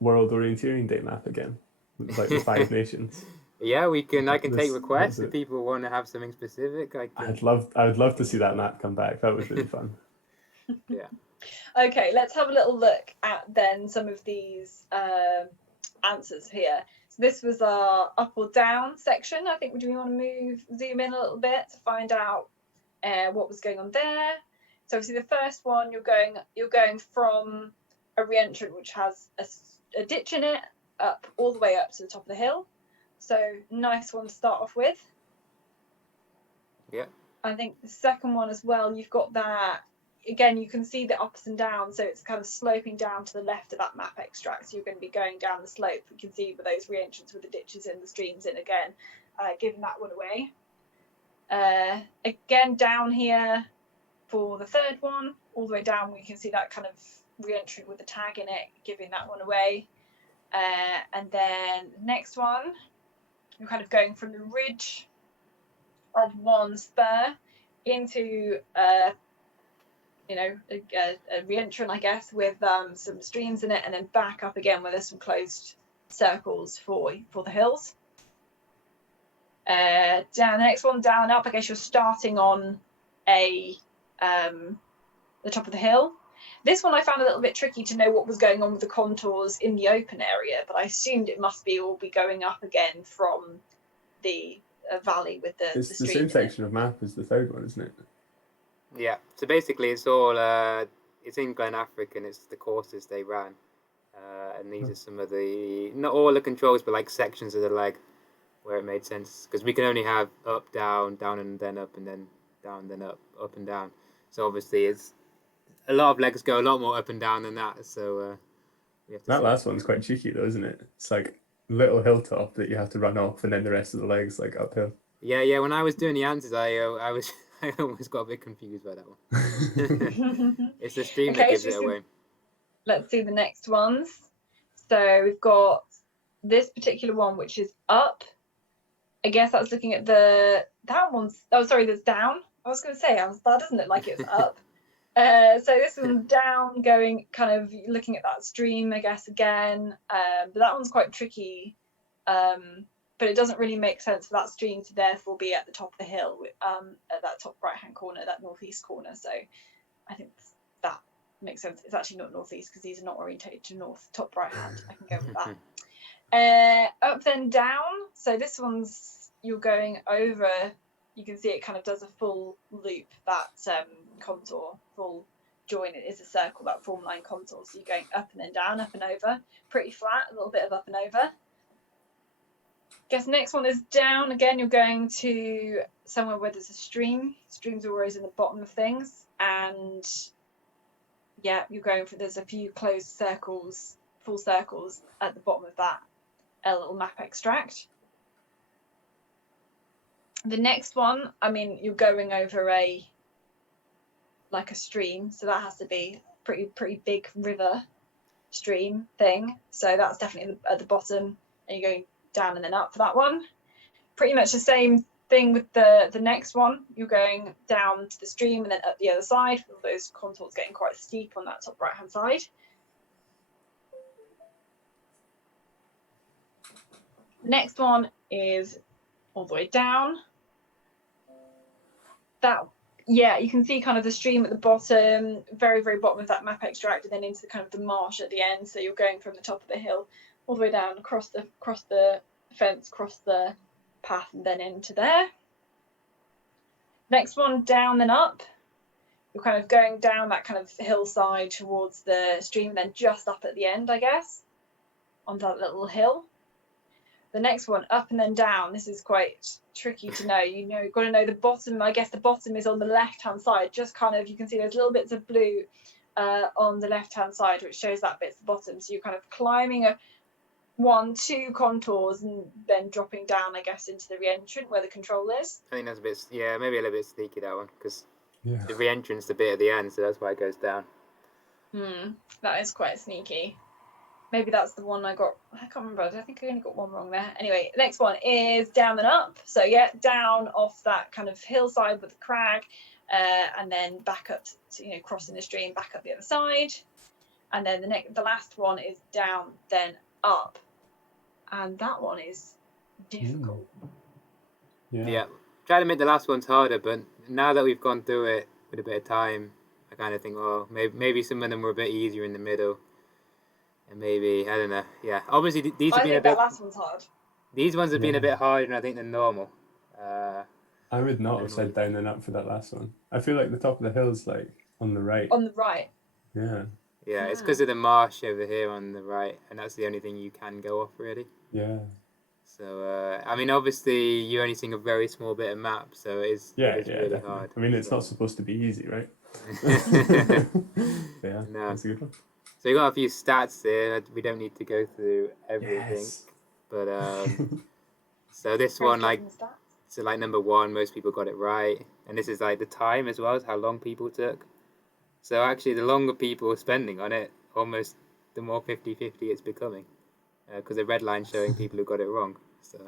World Orienteering Day map again? The 5 nations. Yeah, we can. I can take requests if people want to have something specific. I would love to see that map come back. That was really fun. Yeah. Okay, let's have a little look at then some of these answers here. So this was our up or down section. I think do we want to zoom in a little bit to find out what was going on there. So obviously the first one you're going from a re-entrant which has a ditch in it up all the way up to the top of the hill. So nice one to start off with. Yeah. I think the second one as well, you've got that, again, you can see the ups and downs, so it's kind of sloping down to the left of that map extract, so you're going to be going down the slope. You can see with those re-entrants with the ditches in, the streams in again, giving that one away. Again, down here for the third one, all the way down, we can see that kind of re-entry with the tag in it, giving that one away. And then the next one, we're kind of going from the ridge of one spur into a re-entrant, I guess, with some streams in it, and then back up again where there's some closed circles for the hills. Down the next one, down and up, I guess you're starting on the top of the hill. This one I found a little bit tricky to know what was going on with the contours in the open area, but I assumed it must all be going up again from the valley with the It's the stream same section of map as the third one, isn't it? Yeah. So basically, it's all it's in Glen Africa, and it's the courses they ran. And these are some of the, not all the controls, but like sections of the leg where it made sense, because we can only have up, down, down and then up, and then down, then up and down. So obviously it's a lot of legs go a lot more up and down than that. So we have to. That last one's quite cheeky though, isn't it? It's like little hilltop that you have to run off, and then the rest of the legs like uphill. Yeah. When I was doing the answers, I was I almost got a bit confused by that one. It's the stream that gives it away. Let's see the next ones. So we've got this particular one, which is up. I guess that's looking at that one's, oh sorry, that's down. I was going to say, that doesn't look like it's up. So this one's down, going kind of looking at that stream, I guess, again. But that one's quite tricky. But it doesn't really make sense for that stream to therefore be at the top of the hill, at that top right-hand corner, that northeast corner. So I think that makes sense. It's actually not northeast because these are not orientated to north. Top right-hand, I can go with that. Up then down. So this one's, you're going over. You can see it kind of does a full loop, that contour, full join. It is a circle, that form line contour. So you're going up and then down, up and over. Pretty flat, a little bit of up and over. Guess next one is down. Again, you're going to somewhere where there's a stream. Streams are always in the bottom of things. And yeah, you're going for, there's a few closed circles, full circles at the bottom of that little map extract. The next one, I mean, you're going over like a stream, so that has to be pretty big river stream thing. So that's definitely at the bottom, and you're going down and then up for that one. Pretty much the same thing with the next one. You're going down to the stream and then up the other side, with those contours getting quite steep on that top right hand side. The next one is all the way down. That, yeah, you can see kind of the stream at the bottom, very bottom of that map extract, and then into kind of the marsh at the end. So you're going from the top of the hill all the way down, across the fence, across the path, and then into there. Next one, down then up. You're kind of going down that kind of hillside towards the stream, and then just up at the end, I guess, on that little hill. The next one, up and then down. This is quite tricky to know. You know, you've got to know the bottom. I guess the bottom is on the left-hand side. Just kind of, you can see there's little bits of blue on the left-hand side, which shows that bit's the bottom. So you're kind of climbing two contours and then dropping down, I guess, into the re-entrant where the control is. I think that's a bit, yeah, maybe a little bit sneaky, that one, because Yeah. the re-entrant's the bit at the end, so that's why it goes down. That is quite sneaky. Maybe that's the one I got. I can't remember. I think I only got one wrong there. Anyway, next one is down and up. So yeah, down off that kind of hillside with the crag, and then back up to, you know, crossing the stream, back up the other side. And then the last one is down, then up. And that one is difficult. Yeah. Try to make the last ones harder, but now that we've gone through it with a bit of time, I kind of think, oh, maybe some of them were a bit easier in the middle. And maybe, I don't know, yeah. Obviously, these have been a bit... that last one's hard. These ones have been a bit harder, I think, than normal. I would not have said down and up for that last one. I feel like the top of the hill's like on the right. On the right. Yeah. Yeah, it's because of the marsh over here on the right, and that's the only thing you can go off, really. Yeah. So, I mean, obviously, you're only seeing a very small bit of map, so it's really definitely hard. I mean, it's not supposed to be easy, right? Yeah, no. That's a good one. So you got a few stats there. We don't need to go through everything, Yes. but so this one, like, so like number one, most people got it right, and this is like the time as well as how long people took. So actually, the longer people are spending on it, almost the more 50-50 it's becoming, because the red line showing people who got it wrong. So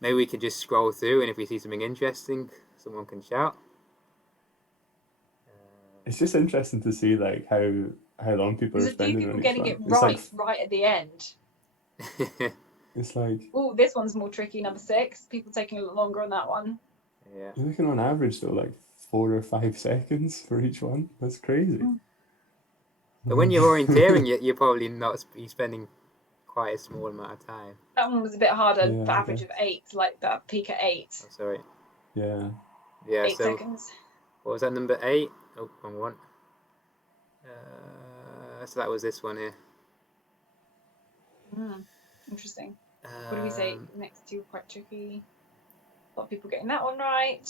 maybe we can just scroll through, and if we see something interesting, someone can shout. It's just interesting to see like how long people are There's a few spending on people each getting one. it It's like, right at the end. it's like, Oh, this one's more tricky, number 6. People taking a little longer on that one. Yeah. you're looking on average though, like 4 or 5 seconds for each one. That's crazy. But when you're orienteering, you're probably not spending quite a small amount of time. That one was a bit harder, Yeah, for average of 8, like that peak at 8. Oh, sorry. Yeah. Yeah. 8 So seconds. what was that, number 8? Oh, wrong one. So that was this one here. Interesting. What do we say? Um, The next two were quite tricky. A lot of people getting that one right.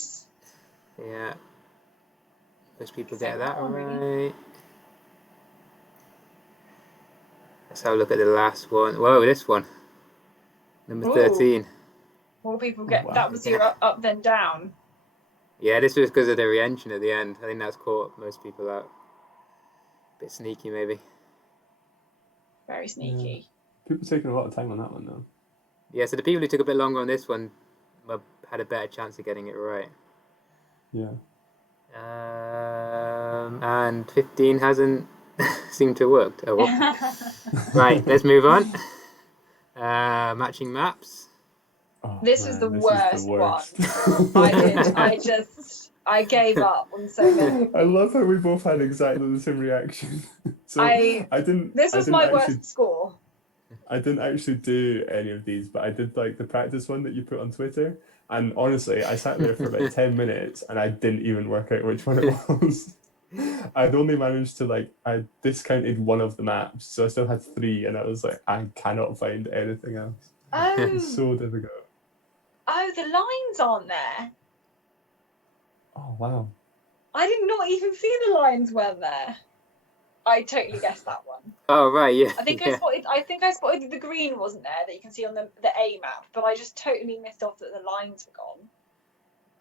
Yeah. Most people Same get that one, right. really. Let's have a look at the last one. Whoa, this one. Number Ooh. 13. More people Oh, get wow. that was your up then down. Yeah, this was because of the reentry at the end. I think that's caught most people out. Bit sneaky, maybe. Very sneaky. People taking a lot of time on that one though. Yeah, so the people who took a bit longer on this one had a better chance of getting it right. Yeah. And 15 hasn't seemed to have worked. Oh, well. Right, let's move on. Matching maps. Oh, This man, was the this worst, is the worst. one. I gave up on so many. I love how we both had exactly the same reaction. So This was my worst score. I didn't actually do any of these, but I did like the practice one that you put on Twitter. And honestly, I sat there for about 10 minutes and I didn't even work out which one it was. I'd only managed to I discounted one of the maps, so I still had 3, and I was like, I cannot find anything else. It's so difficult. Oh, the lines aren't there. Oh, wow. I did not even see the lines weren't there. I totally guessed that one. Oh, right, yeah. I think I spotted the green wasn't there that you can see on the A map, but I just totally missed off that the lines were gone.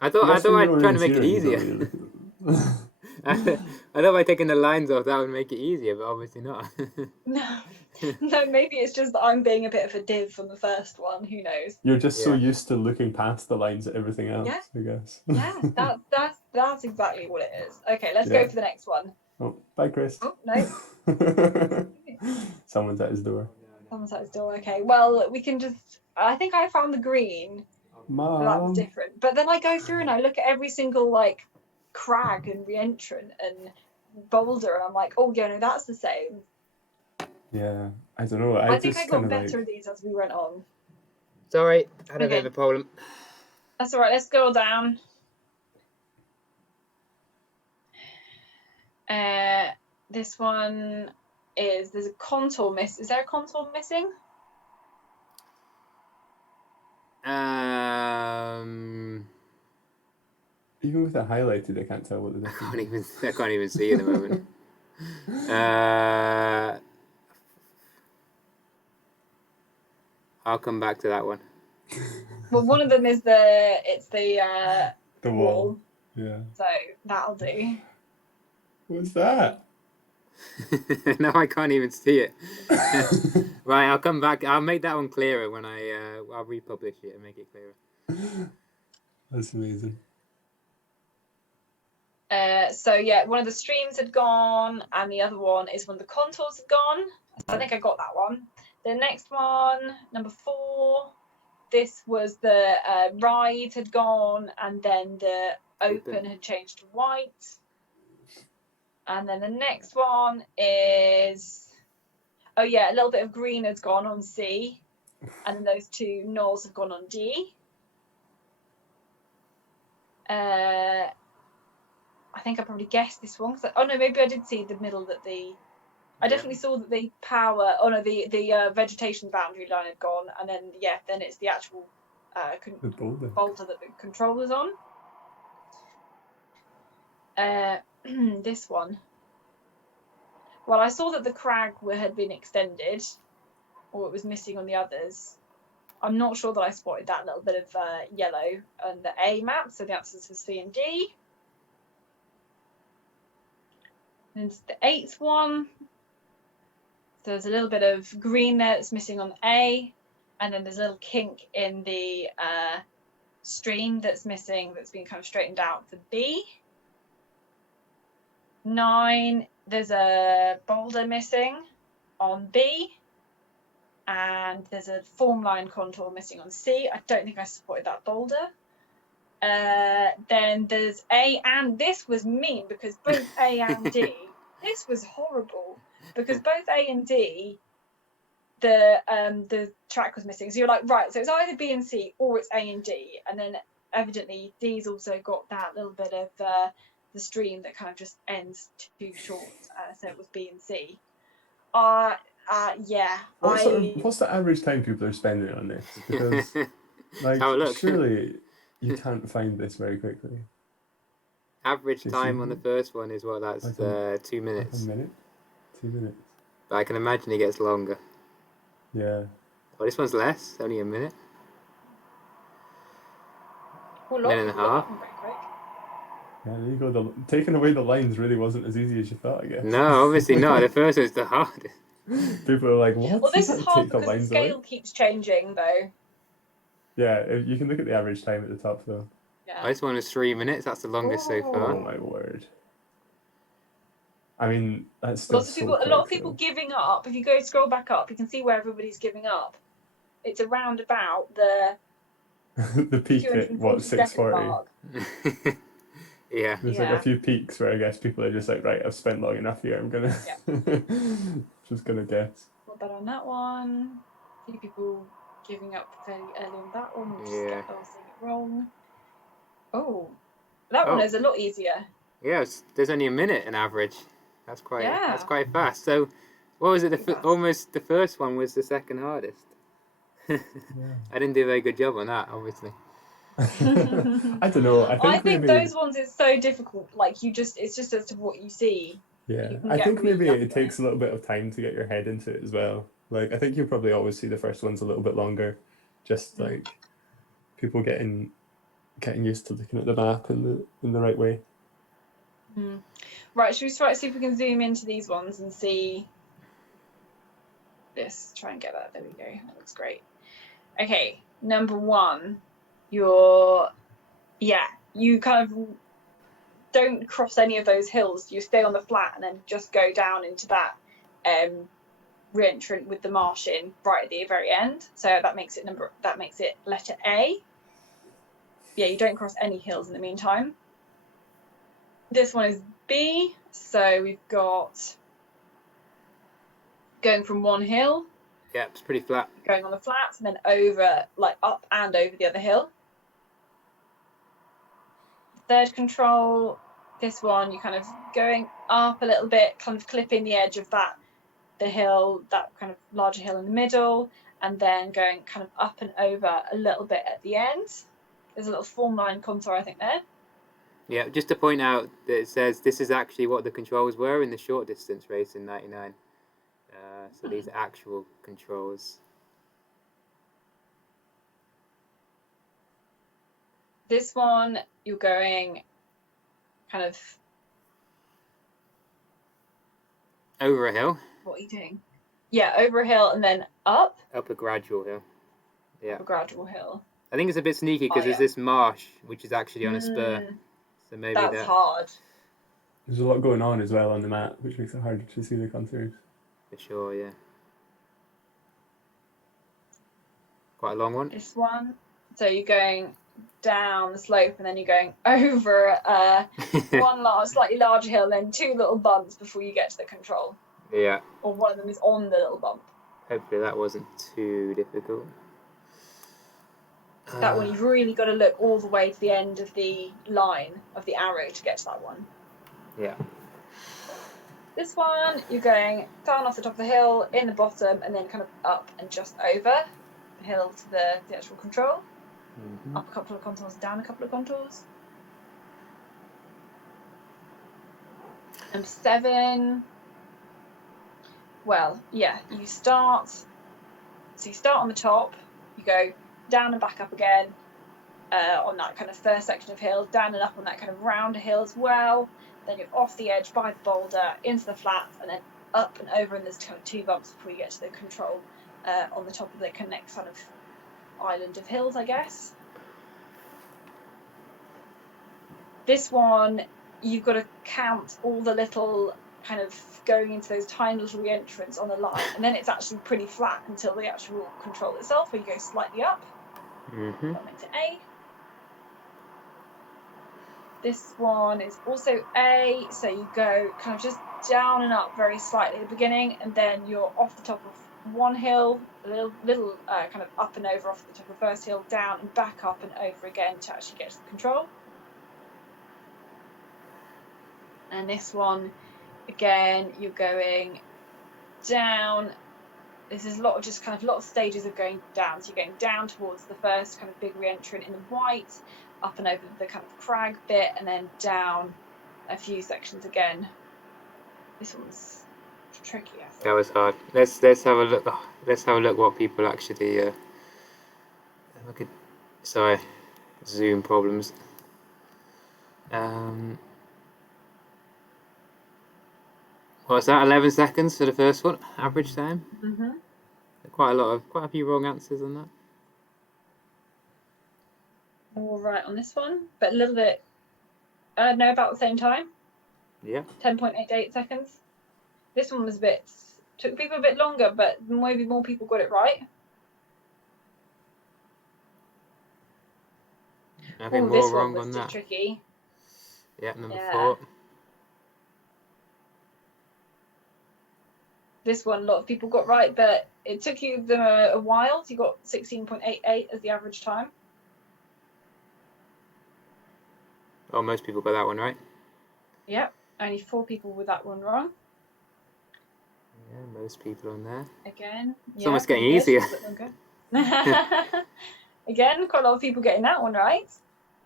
I thought I'd try to make it easier. I thought by taking the lines off that would make it easier, but obviously not. No, maybe it's just that I'm being a bit of a div from the first one. Who knows? You're just so used to looking past the lines at everything else, Yeah. I guess. Yeah, that's exactly what it is. Okay, let's go for the next one. Oh, bye, Chris. Oh, no. Someone's at his door. Someone's at his door. Okay, well, we can just... I think I found the green. Mom. That's different. But then I go through and I look at every single, crag and reentrant and boulder, and I'm like, oh, yeah, no, that's the same. Yeah, I don't know. I think I got better at these as we went on. Sorry, I had a bit of a problem. That's all right. Let's go down. This one is... There's a contour miss. Is there a contour missing? Even with it highlighted, I can't tell what the difference. I can't even see at the moment. I'll come back to that one. Well, one of them is the wall. Yeah. So that'll do. What's that? No, I can't even see it. Right, I'll come back. I'll make that one clearer when I'll republish it and make it clearer. That's amazing. So yeah, one of the streams had gone, and the other one is when the contours had gone. So I think I got that one. The next one, number 4, this was the ride had gone, and then the open had changed to white. And then the next one is, oh yeah, a little bit of green has gone on C, and then those 2 nulls have gone on D. I think I probably guessed this one. Oh no, maybe I did see the middle that I definitely saw that the power. Oh no, the vegetation boundary line had gone, and then then it's the actual boulder that the controller's on. This one. Well, I saw that the crag had been extended, or it was missing on the others. I'm not sure that I spotted that little bit of yellow on the A map, so the answers are C and D. And the 8th one. So there's a little bit of green there that's missing on A, and then there's a little kink in the stream that's missing, that's been kind of straightened out for B. 9, there's a boulder missing on B, and there's a form line contour missing on C. I don't think I spotted that boulder. Then there's A, and this was mean because both A and D, this was horrible because both A and D, the track was missing. So you're like, right, so it's either B and C or it's A and D, and then evidently D's also got that little bit of the stream that kind of just ends too short. So it was B and C. Yeah. What's the average time people are spending on this? Because like Have a look. surely you can't find this very quickly. Average Do you time see on the it? first one is what? That's Like 2 minutes. Like a minute? 2 minutes. But I can imagine it gets longer. Yeah. Oh, this one's less. Only a minute. Well, Minute and a half. Very quick. Yeah, there you go. Taking away the lines really wasn't as easy as you thought, I guess. No, obviously not. The first one's the hardest. People are like, what? Well, this You is can't hard take the because the lines scale away? keeps changing, though. Yeah, you can look at the average time at the top, though. Yeah. This one was 3 minutes. That's the longest so Oh far. my word. I mean, that's still Lots of so people, quick, a lot of people though. giving up. If you go scroll back up, you can see where everybody's giving up. It's around about the The peak at, 240 what, second 6:40? mark. Yeah. There's like a few peaks where I guess people are just like, right, I've spent long enough here, I'm gonna just gonna guess. Not bad on that one. A few people giving up fairly early on that one, or just Yeah. saying it wrong. Oh, that one is a lot easier. Yeah, there's only a minute on average. That's Yeah. quite fast. So, what was it? Fast. Almost the first one was the second hardest. Yeah. I didn't do a very good job on that, obviously. I don't know. I think maybe, those ones is so difficult. Like it's just as to what you see. yeah, You can I get think really maybe it lucky. takes a little bit of time to get your head into it as well. Like I think you'll probably always see the first ones a little bit longer, just like people getting used to looking at the map in the right way. Right, should we try to see if we can zoom into these ones and see this? Try and get that. There we go. That looks great. Okay, number one, you kind of don't cross any of those hills. You stay on the flat and then just go down into that re-entrant with the marsh in right at the very end. So that makes it letter A. Yeah, you don't cross any hills in the meantime. This one is B. So we've got going from one hill. Yeah, it's pretty flat. Going on the flats and then over, like up and over the other hill. Third control, this one, you're kind of going up a little bit, kind of clipping the edge of the hill, that kind of larger hill in the middle, and then going kind of up and over a little bit at the end. There's a little form line contour, I think, there. Yeah, just to point out that it says this is actually what the controls were in the short distance race in '99. So these are actual controls. This one, you're going kind of over a hill. What are you doing? Yeah, over a hill and then up. Up a gradual hill. Yeah. Up a gradual hill. I think it's a bit sneaky because there's this marsh which is actually on a spur. So maybe that's hard. There's a lot going on as well on the map, which makes it harder to see the contours. For sure, yeah. Quite a long one. This one. So you're going down the slope and then you're going over one slightly larger hill, then two little bumps before you get to the control. Yeah. Or one of them is on the little bump. Hopefully that wasn't too difficult. That one, you've really got to look all the way to the end of the line of the arrow to get to that one. Yeah. This one, you're going down off the top of the hill, in the bottom, and then kind of up and just over the hill to the actual control. Mm-hmm. Up a couple of contours, down a couple of contours. And 7. Well, yeah, you start on the top, you go down and back up again on that kind of first section of hill, down and up on that kind of rounder hill as well. Then you're off the edge by the boulder, into the flats, and then up and over, and there's kind of 2 bumps before you get to the control on the top of the next kind of island of hills, I guess. This one, you've got to count all the little kind of going into those tiny little re-entrants on the line, and then it's actually pretty flat until the actual control itself, where you go slightly up. Mm-hmm. That makes it A. This one is also A, so you go kind of just down and up very slightly at the beginning, and then you're off the top of one hill, a little kind of up and over off the top of the first hill, down and back up and over again to actually get to the control. And this one, again, you're going down. This is a lot of stages of going down. So you're going down towards the first kind of big re-entrant in the white, up and over the kind of crag bit, and then down a few sections again. This one's tricky, I think. That was hard. Let's have a look. Oh, let's have a look what people actually. Look at. Sorry, Zoom problems. What was that? 11 seconds for the first one, average time. Mm-hmm. Quite a few wrong answers on that. All right on this one, but a little bit. No, about the same time. Yeah. 10.88 seconds. This one was took people a bit longer, but maybe more people got it right. I think this more one wrong was on that. tricky. Yeah, number 4. This one, a lot of people got right, but it took them a while. So you got 16.88 as the average time. Oh, most people got that one right. Yep, only 4 people with that one wrong. Yeah, most people on there. Again, it's almost getting easier. Again, quite a lot of people getting that one right.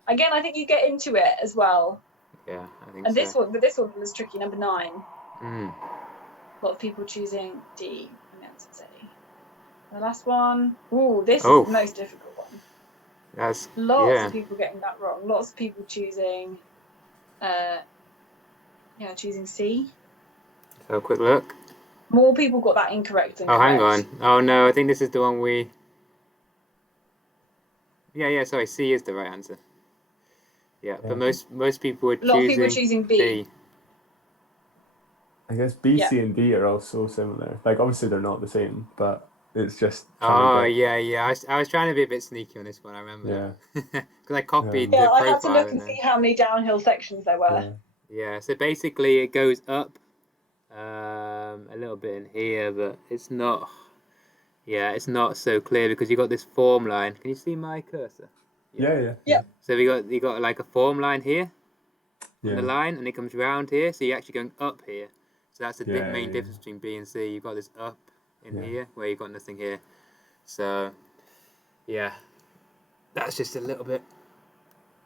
Again, I think you get into it as well. Yeah, I think and so. This one was tricky, number 9. Mm. A lot of people choosing D. I meant to say. The last one. Ooh, this is the most difficult one. That's lots of people getting that wrong. Lots of people choosing choosing C. So a quick look. More people got that incorrect than correct. Hang on. Oh no, I think this is the one we. Yeah. Sorry, C is the right answer. Yeah, but most people were choosing. A lot of people were choosing B. I guess B, C, and D are all so similar. Like obviously they're not the same, but it's just. Yeah. I was trying to be a bit sneaky on this one. I remember. Yeah. Because I copied the profile. I had to look and see how many downhill sections there were. Yeah. So basically, it goes up a little bit in here, but it's not. Yeah, it's not so clear because you got this form line. Can you see my cursor? Yeah. So you got like a form line here on the line, and it comes round here. So you're actually going up here. So that's the main difference between B and C. You've got this up in here where you've got nothing here. So yeah, that's just a little bit.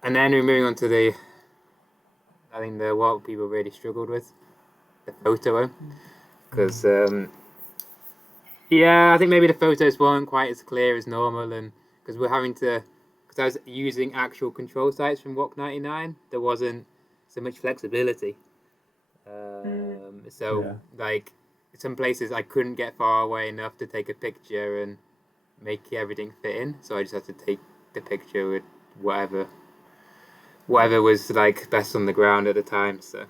And then we're moving on to I think what people really struggled with, the photo, because I think maybe the photos weren't quite as clear as normal, and because I was using actual control sites from WOC 99, there wasn't so much flexibility. Like some places I couldn't get far away enough to take a picture and make everything fit in, so I just had to take the picture with whatever was like best on the ground at the time. So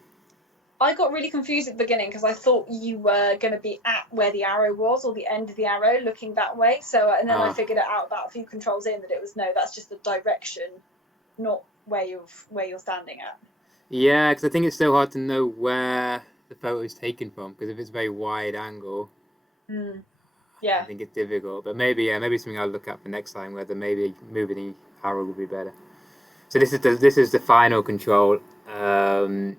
I got really confused at the beginning because I thought you were going to be at where the arrow was, or the end of the arrow, looking that way. So and then I figured it out about a few controls in that it was that's just the direction, not where you're standing at. Yeah, because I think it's so hard to know where the photo is taken from, because if it's a very wide angle, I think it's difficult. But maybe something I'll look at for next time, whether maybe moving the arrow will be better. So this is the final control of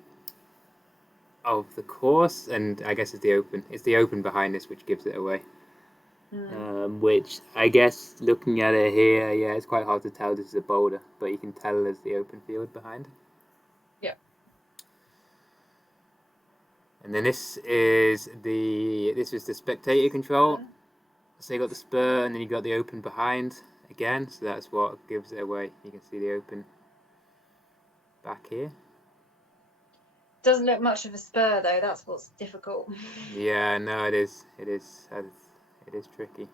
the course, and I guess it's the open. It's the open behind this which gives it away. Which I guess looking at it here, it's quite hard to tell this is a boulder, but you can tell there's the open field behind. Yeah. And then this was the spectator control. So you got the spur, and then you got the open behind again. So that's what gives it away. You can see the open back here. Doesn't look much of a spur though. That's what's difficult. Yeah, no, it is tricky.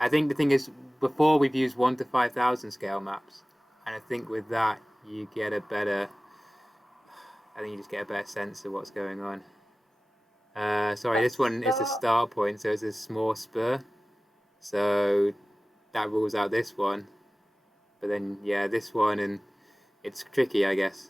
I think the thing is, before we've used 1 to 5,000 scale maps, and I think with that you get a better. I think you just get a better sense of what's going on. Sorry, this one is the start point, so it's a small spur. So that rules out this one. But then, this one, and it's tricky, I guess.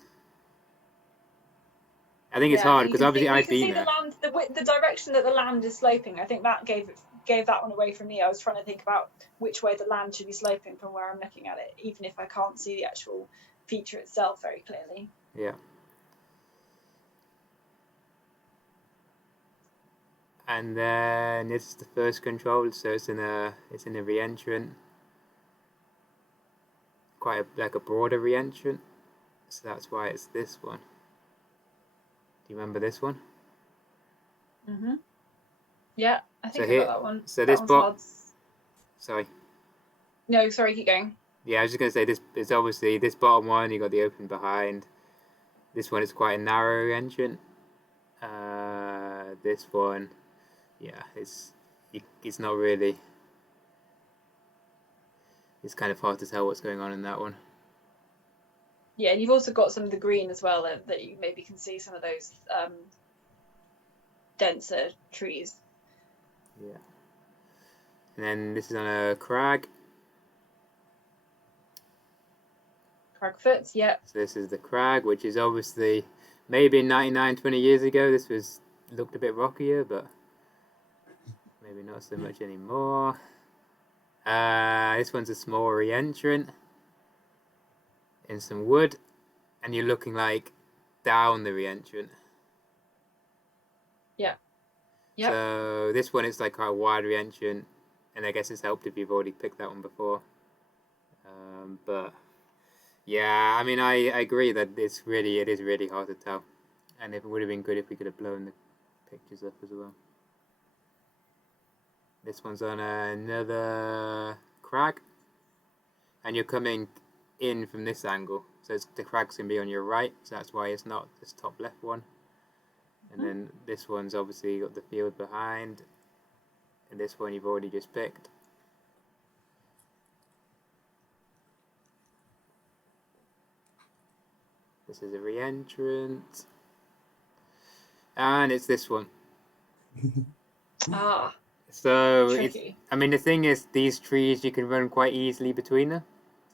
I think it's hard because obviously I've been there. The direction that the land is sloping, I think that gave that one away for me. I was trying to think about which way the land should be sloping from where I'm looking at it, even if I can't see the actual feature itself very clearly. Yeah. And then this is the first control, so it's in a re-entrant, quite like a broader re-entrant, so that's why it's this one. Do you remember this one? Yeah, I think So I here- got that one. so That this one's box- hard. Sorry. No, sorry, keep going. Yeah, I was just going to say this is obviously this bottom one, you got the open behind. This one is quite a narrow entrant. This one, yeah, it's not really. It's kind of hard to tell what's going on in that one. Yeah, and you've also got some of the green as well that you maybe can see some of those denser trees. Yeah. And then this is on a crag. Cragfoots, yeah. So this is the crag, which is obviously maybe in 99, 20 years ago. This looked a bit rockier, but maybe not so much anymore. This one's a small re-entrant in some wood, and you're looking like down the re-entrant. Yeah. Yep. So this one is like quite a wide re-entrant, and I guess it's helped if you've already picked that one before. But yeah, I mean, I agree that it is really hard to tell, and it would have been good if we could have blown the pictures up as well. This one's on another crag, and you're coming in from this angle, so the crag's going to be on your right, so that's why it's not this top left one. And then this one's obviously got the field behind, and this one you've already just picked. This is a re-entrant, and it's this one. So tricky. I mean, the thing is, these trees you can run quite easily between them.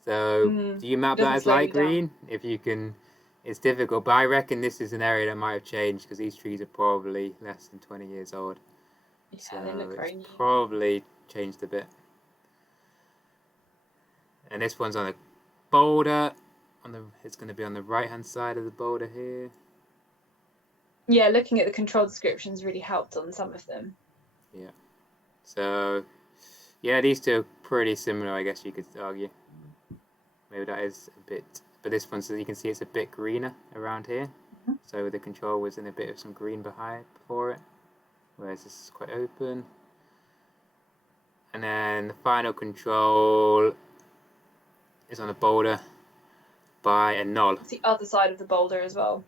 So do you map Doesn't that as slow light you down. green? If you can, it's difficult. But I reckon this is an area that might have changed because these trees are probably less than 20 years old. Yeah, So they look very it's new. probably changed a bit. And this one's on a boulder. It's going to be on the right-hand side of the boulder here. Yeah, looking at the control descriptions really helped on some of them. Yeah. So, yeah, these two are pretty similar, I guess you could argue. Maybe that is a bit, but this one, so you can see it's a bit greener around here. So the control was in a bit of some green before it, whereas this is quite open. And then the final control is on a boulder by a knoll. It's the other side of the boulder as well.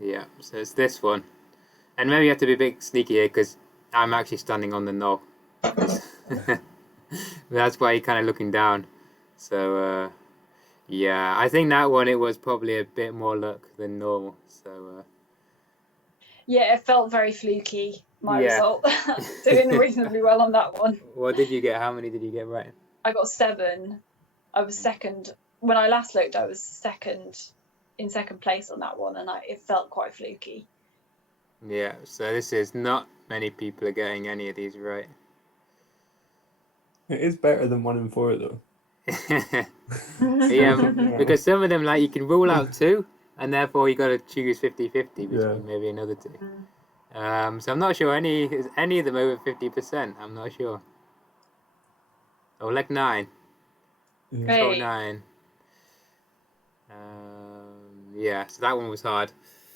Yeah, so it's this one. And maybe you have to be a bit sneaky here because I'm actually standing on the knoll. That's why you're kind of looking down. So, yeah, I think that one, it was probably a bit more luck than normal. So, Yeah, it felt very fluky, my Yeah. result. Doing reasonably well on that one. what did you get? How many did you get right? I got 7. I was second. When I last looked, I was in second place on that one, and it felt quite fluky. Yeah, so this is not many people are getting any of these right. It is better than 1 in 4 though. Yeah, because some of them, like, you can rule out 2, and therefore you got to choose 50-50 between Yeah. maybe another 2. So I'm not sure is any of them over 50%. I'm not sure. Oh, like 9. Yeah. Control Great. 9. Yeah, so that one was hard.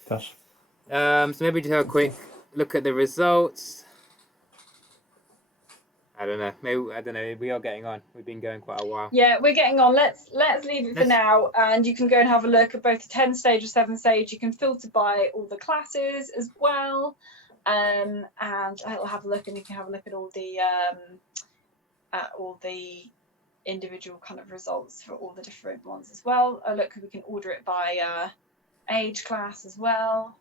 Tough. So maybe just have a quick look at the results. I don't know. We are getting on. We've been going quite a while. Yeah, we're getting on. Let's leave it for now, and you can go and have a look at both the 10 stage or 7 stage. You can filter by all the classes as well, and I'll have a look, and you can have a look at all the individual kind of results for all the different ones as well. Look, we can order it by age class as well.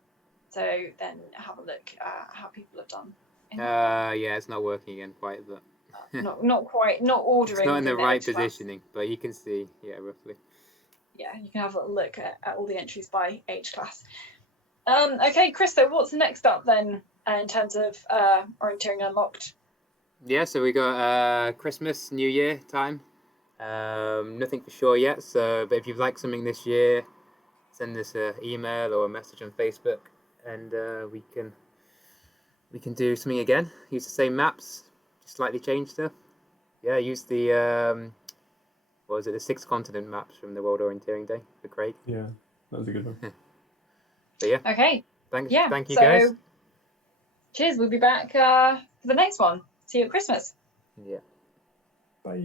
So then have a look at how people have done. Yeah, it's not working again quite, but Not quite, not ordering. it's not in the within right age class. positioning, but you can see, yeah, roughly. Yeah, you can have a look at all the entries by age class. Okay, Chris, so what's next up then in terms of orienteering unlocked? Yeah, so we got Christmas, New Year time. Nothing for sure yet, but if you'd like something this year, send us an email or a message on Facebook, and we can we can do something again. Use the same maps, just slightly change stuff. Yeah, use the what was it? The 6 continent maps from the World Orienteering Day for Craig. Yeah, that was a good one. But yeah, Okay. thank Yeah. you So guys. cheers. We'll be back for the next one. See you at Christmas. Yeah. Bye.